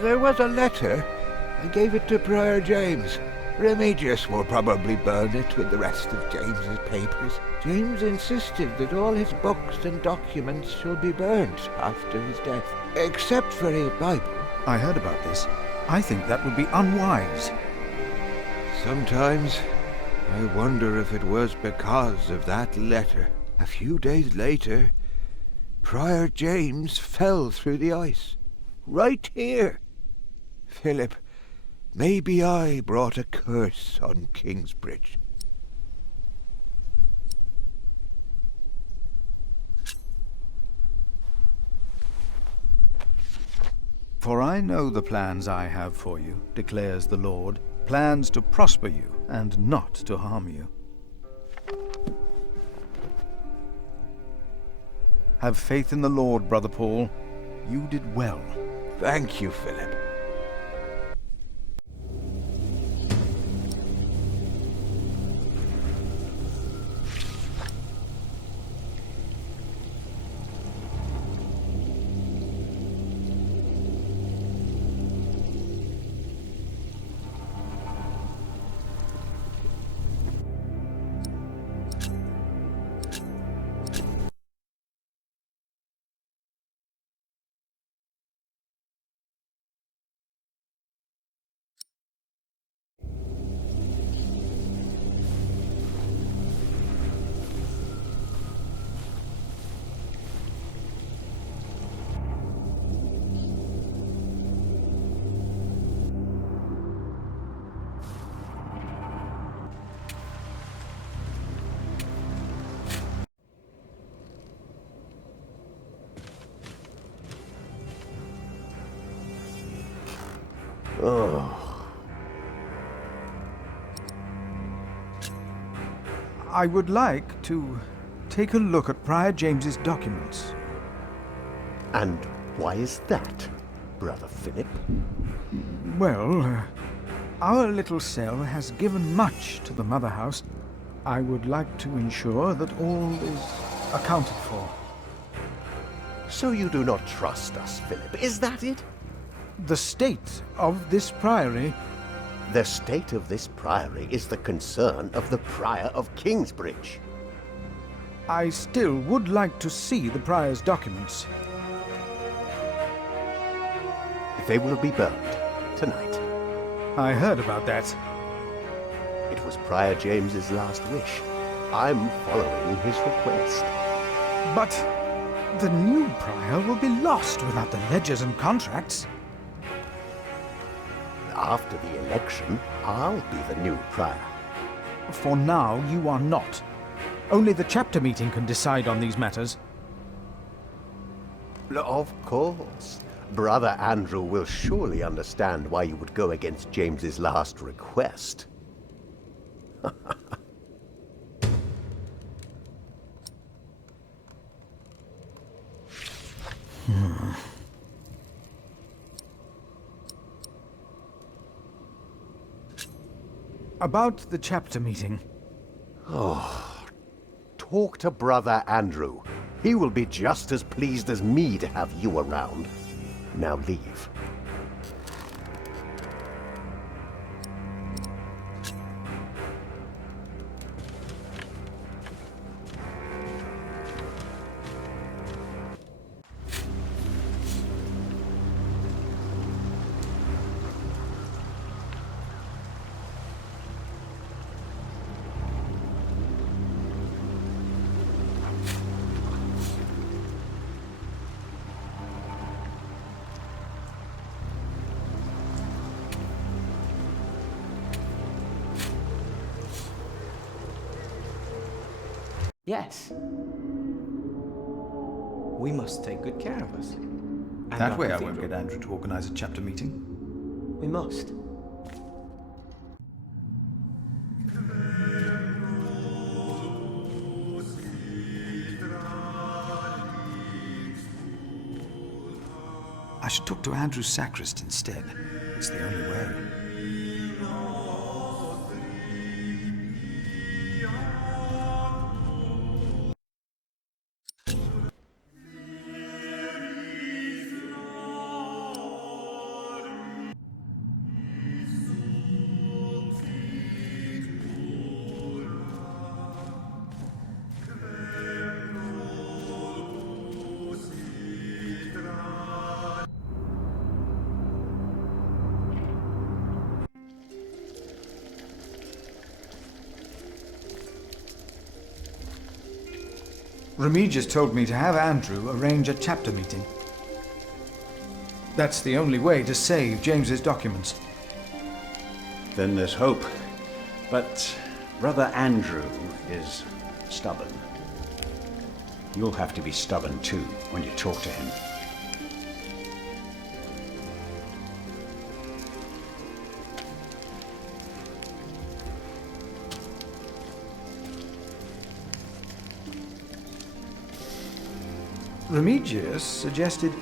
There was a letter. I gave it to Prior James. Remigius will probably burn it with the rest of James's papers. James insisted that all his books and documents shall be burnt after his death, except for a Bible. I heard about this. I think that would be unwise. Sometimes I wonder if it was because of that letter. A few days later, Prior James fell through the ice. Right here. Philip, maybe I brought a curse on Kingsbridge. For I know the plans I have for you, declares the Lord, plans to prosper you and not to harm you. Have faith in the Lord, Brother Paul. You did well. Thank you, Philip. I would like to take a look at Prior James's documents. And why is that, Brother Philip? Well, our little cell has given much to the Mother House. I would like to ensure that all is accounted for. So you do not trust us, Philip, is that it? The state of this priory... The state of this priory is the concern of the Prior of Kingsbridge. I still would like to see the prior's documents. They will be burned tonight. I heard about that. It was Prior James's last wish. I'm following his request. But the new prior will be lost without the ledgers and contracts. After the election, I'll be the new prior. For now, you are not. Only the chapter meeting can decide on these matters. Of course. Brother Andrew will surely understand why you would go against James's last request. About the chapter meeting. Oh, talk to Brother Andrew. He will be just as pleased as me to have you around. Now leave. Yes. We must take good care of us. That way I won't get Andrew to organise a chapter meeting. We must. I should talk to Andrew's sacrist instead. It's the only way. Remigius told me to have Andrew arrange a chapter meeting. That's the only way to save James's documents. Then there's hope. But Brother Andrew is stubborn. You'll have to be stubborn too when you talk to him. Remigius suggested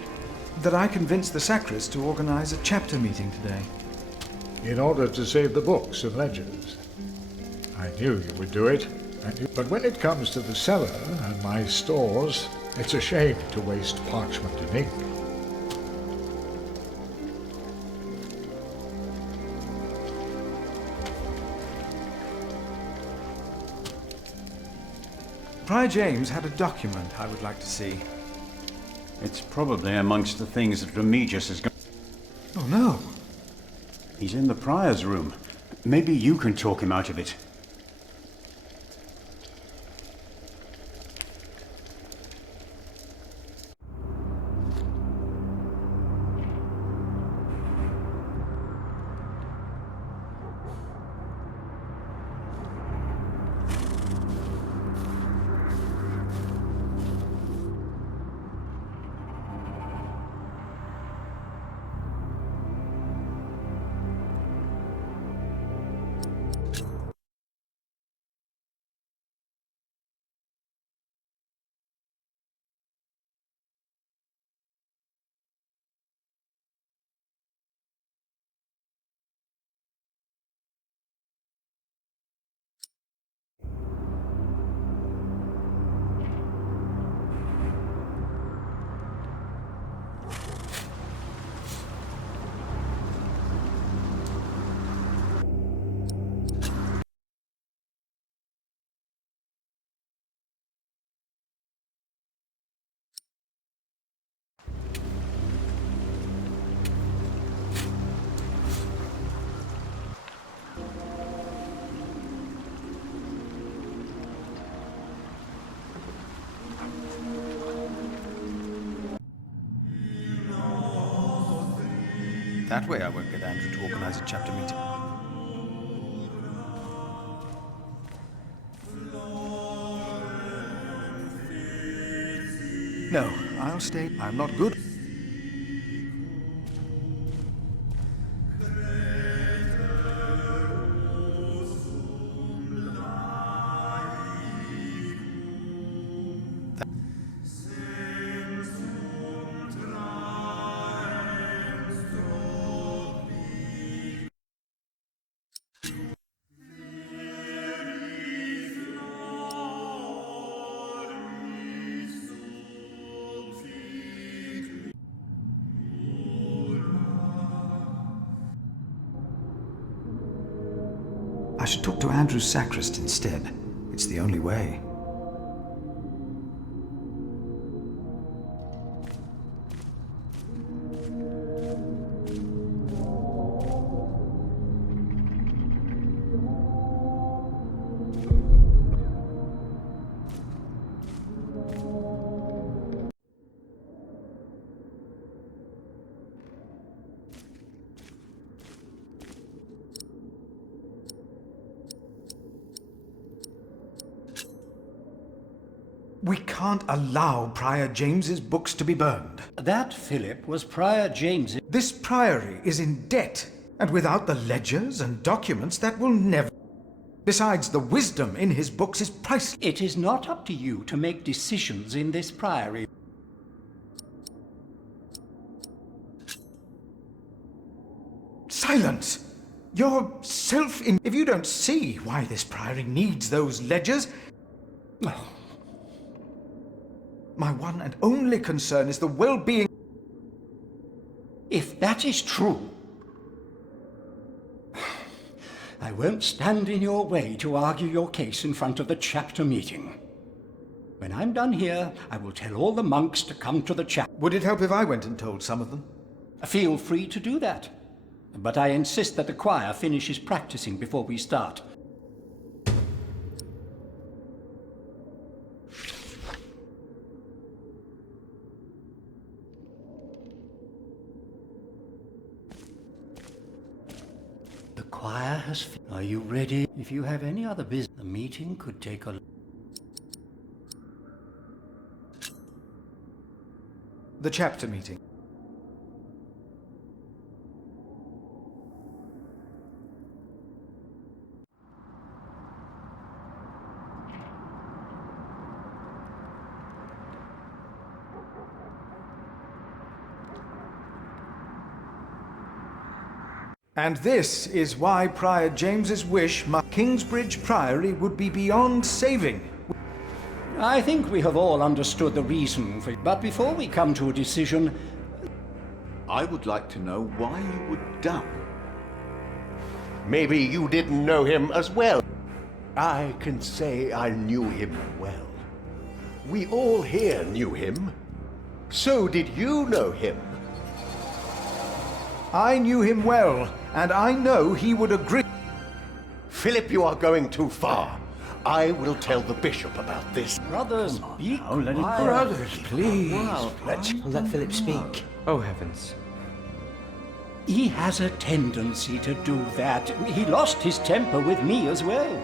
that I convince the sacrist to organize a chapter meeting today. In order to save the books and ledgers. I knew you would do it. But when it comes to the cellar and my stores, it's a shame to waste parchment and ink. Prior James had a document I would like to see. It's probably amongst the things that Remigius has got. Oh no! He's in the prior's room. Maybe you can talk him out of it. That way I won't get Andrew to organise a chapter meeting. No, I'll stay. I'm not good. I should talk to Andrew's sacrist instead. It's the only way. We can't allow Prior James's books to be burned. That, Philip, was Prior James's. This priory is in debt, and without the ledgers and documents, that will never... Besides, the wisdom in his books is priceless. It is not up to you to make decisions in this priory. Silence! You're self-in... If you don't see why this priory needs those ledgers... My one and only concern is the well-being... If that is true, I won't stand in your way to argue your case in front of the chapter meeting. When I'm done here, I will tell all the monks to come to the chapter. Would it help if I went and told some of them? Feel free to do that. But I insist that the choir finishes practicing before we start. The choir has... Are you ready? If you have any other business, the meeting could take a... The chapter meeting. And this is why Prior James's wish Kingsbridge Priory would be beyond saving. I think we have all understood the reason for... But before we come to a decision... I would like to know why you would doubt. Maybe you didn't know him as well. I can say I knew him well. We all here knew him. So did you know him? I knew him well, and I know he would agree. Philip, you are going too far. I will tell the bishop about this. Brothers, be quiet. Brothers, please. Well, let Philip speak. Oh, heavens. He has a tendency to do that. He lost his temper with me as well.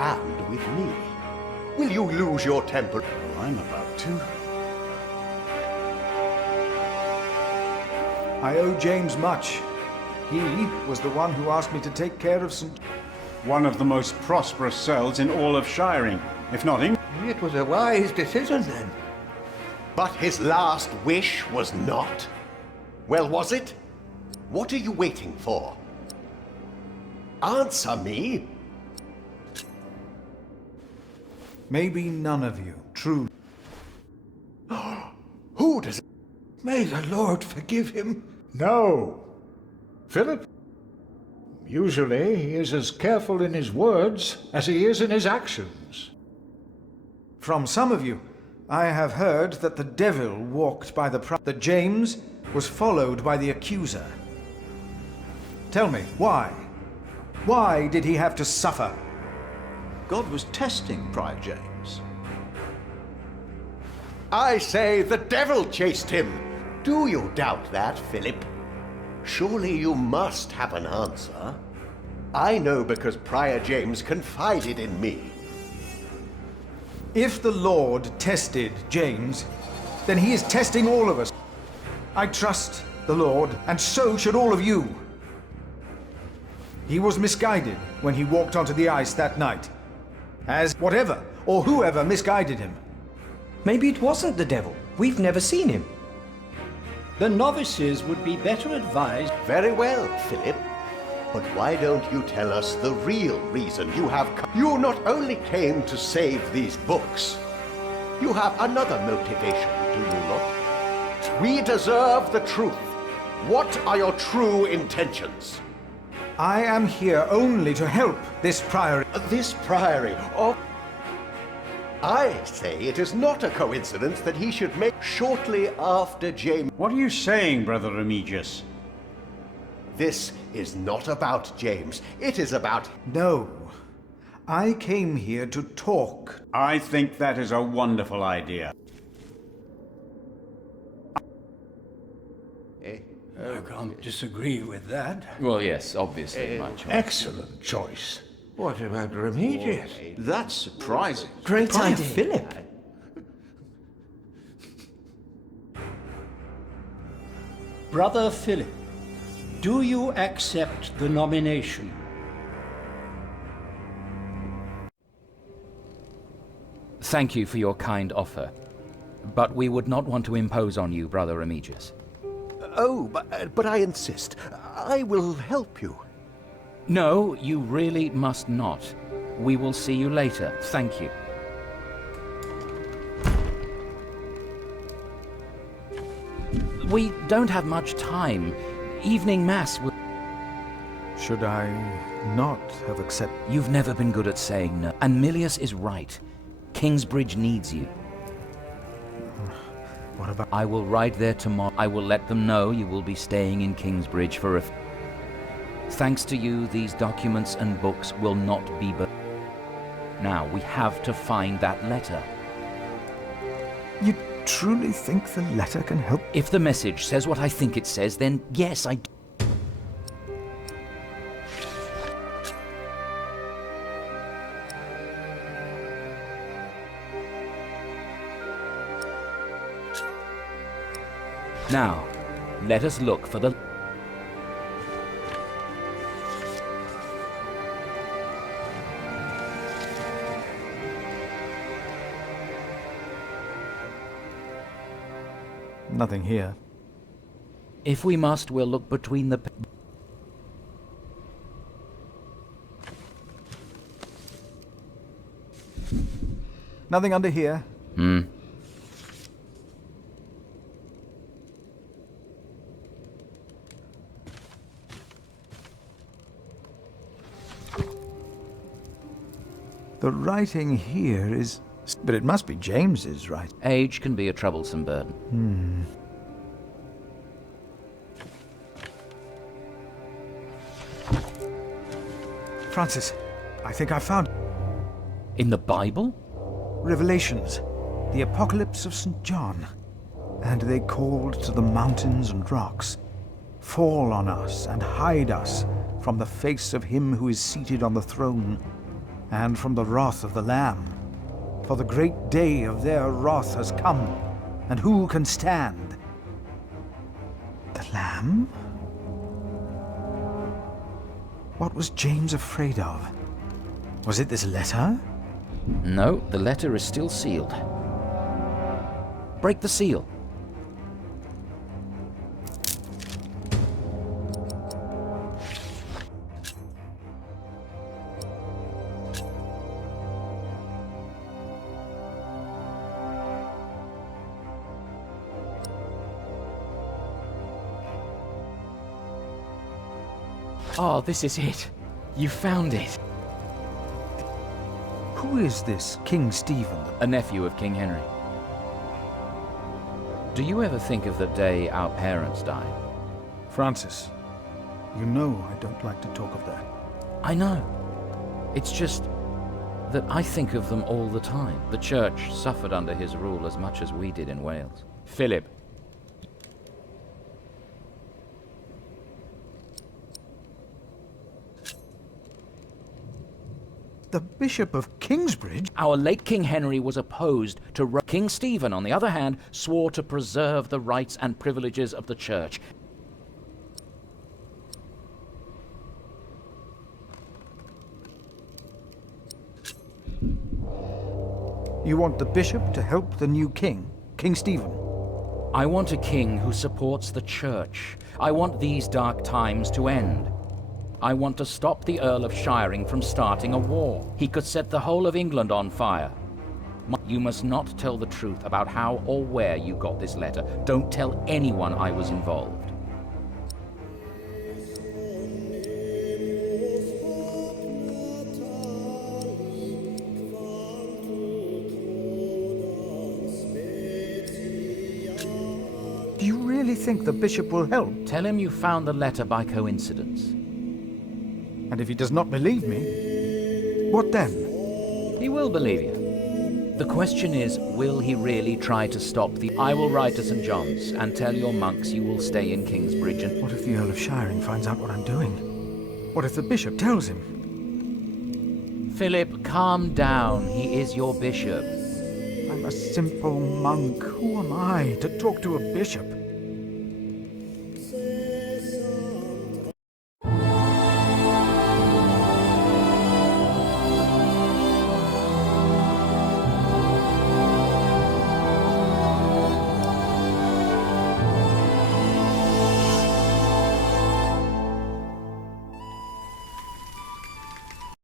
And with me. Will you lose your temper? Well, I'm about to. I owe James much. He was the one who asked me to take care of St. One of the most prosperous cells in all of Shiring, if not England. It was a wise decision then. But his last wish was not. Well, was it? What are you waiting for? Answer me. Maybe none of you, true. Who does... May the Lord forgive him. No. Philip? Usually he is as careful in his words as he is in his actions. From some of you, I have heard that the devil walked by that James was followed by the accuser. Tell me, why? Why did he have to suffer? God was testing Prior James. I say the devil chased him. Do you doubt that, Philip? Surely you must have an answer. I know because Prior James confided in me. If the Lord tested James, then he is testing all of us. I trust the Lord, and so should all of you. He was misguided when he walked onto the ice that night, as whatever or whoever misguided him. Maybe it wasn't the devil. We've never seen him. The novices would be better advised. Very well, Philip. But why don't you tell us the real reason you have come? You not only came to save these books, you have another motivation, do you not? We deserve the truth. What are your true intentions? I am here only to help this priory. This priory? Oh, I say it is not a coincidence that he should make shortly after James. What are you saying, Brother Remigius? This is not about James. It is about... No. I came here to talk. I think that is a wonderful idea. I can't disagree with that. Well, yes, obviously, my choice. Excellent choice. What about Remigius? That's surprising. Great idea. Philip. Brother Philip, do you accept the nomination? Thank you for your kind offer, but we would not want to impose on you, Brother Remigius. Oh, but I insist. I will help you. No, you really must not. We will see you later. Thank you. We don't have much time. Evening Mass will... Should I not have accepted? You've never been good at saying no. And Milius is right. Kingsbridge needs you. What about... I will ride there tomorrow. I will let them know you will be staying in Kingsbridge for a... Thanks to you, these documents and books will not be... Now, we have to find that letter. You truly think the letter can help? If the message says what I think it says, then yes, I do. Now, let us look for the... Nothing here. If we must, we'll look between the... Nothing under here. The writing here is... But it must be James's writing. Age can be a troublesome burden. Francis, I think I found... In the Bible? Revelations, the Apocalypse of St. John. And they called to the mountains and rocks, fall on us and hide us from the face of him who is seated on the throne, and from the wrath of the Lamb. For the great day of their wrath has come, and who can stand? The Lamb? What was James afraid of? Was it this letter? No, the letter is still sealed. Break the seal. Oh, this is it. You found it. Who is this King Stephen? A nephew of King Henry. Do you ever think of the day our parents died? Francis, you know I don't like to talk of that. I know. It's just that I think of them all the time. The church suffered under his rule as much as we did in Wales. Philip, the Bishop of Kingsbridge? Our late King Henry was opposed to King Stephen, on the other hand, swore to preserve the rights and privileges of the church. You want the bishop to help the new king, King Stephen? I want a king who supports the church. I want these dark times to end. I want to stop the Earl of Shiring from starting a war. He could set the whole of England on fire. You must not tell the truth about how or where you got this letter. Don't tell anyone I was involved. Do you really think the bishop will help? Tell him you found the letter by coincidence. And if he does not believe me, what then? He will believe you. The question is, will he really try to stop the... I will ride to St. John's and tell your monks you will stay in Kingsbridge and... What if the Earl of Shiring finds out what I'm doing? What if the bishop tells him? Philip, calm down. He is your bishop. I'm a simple monk. Who am I to talk to a bishop?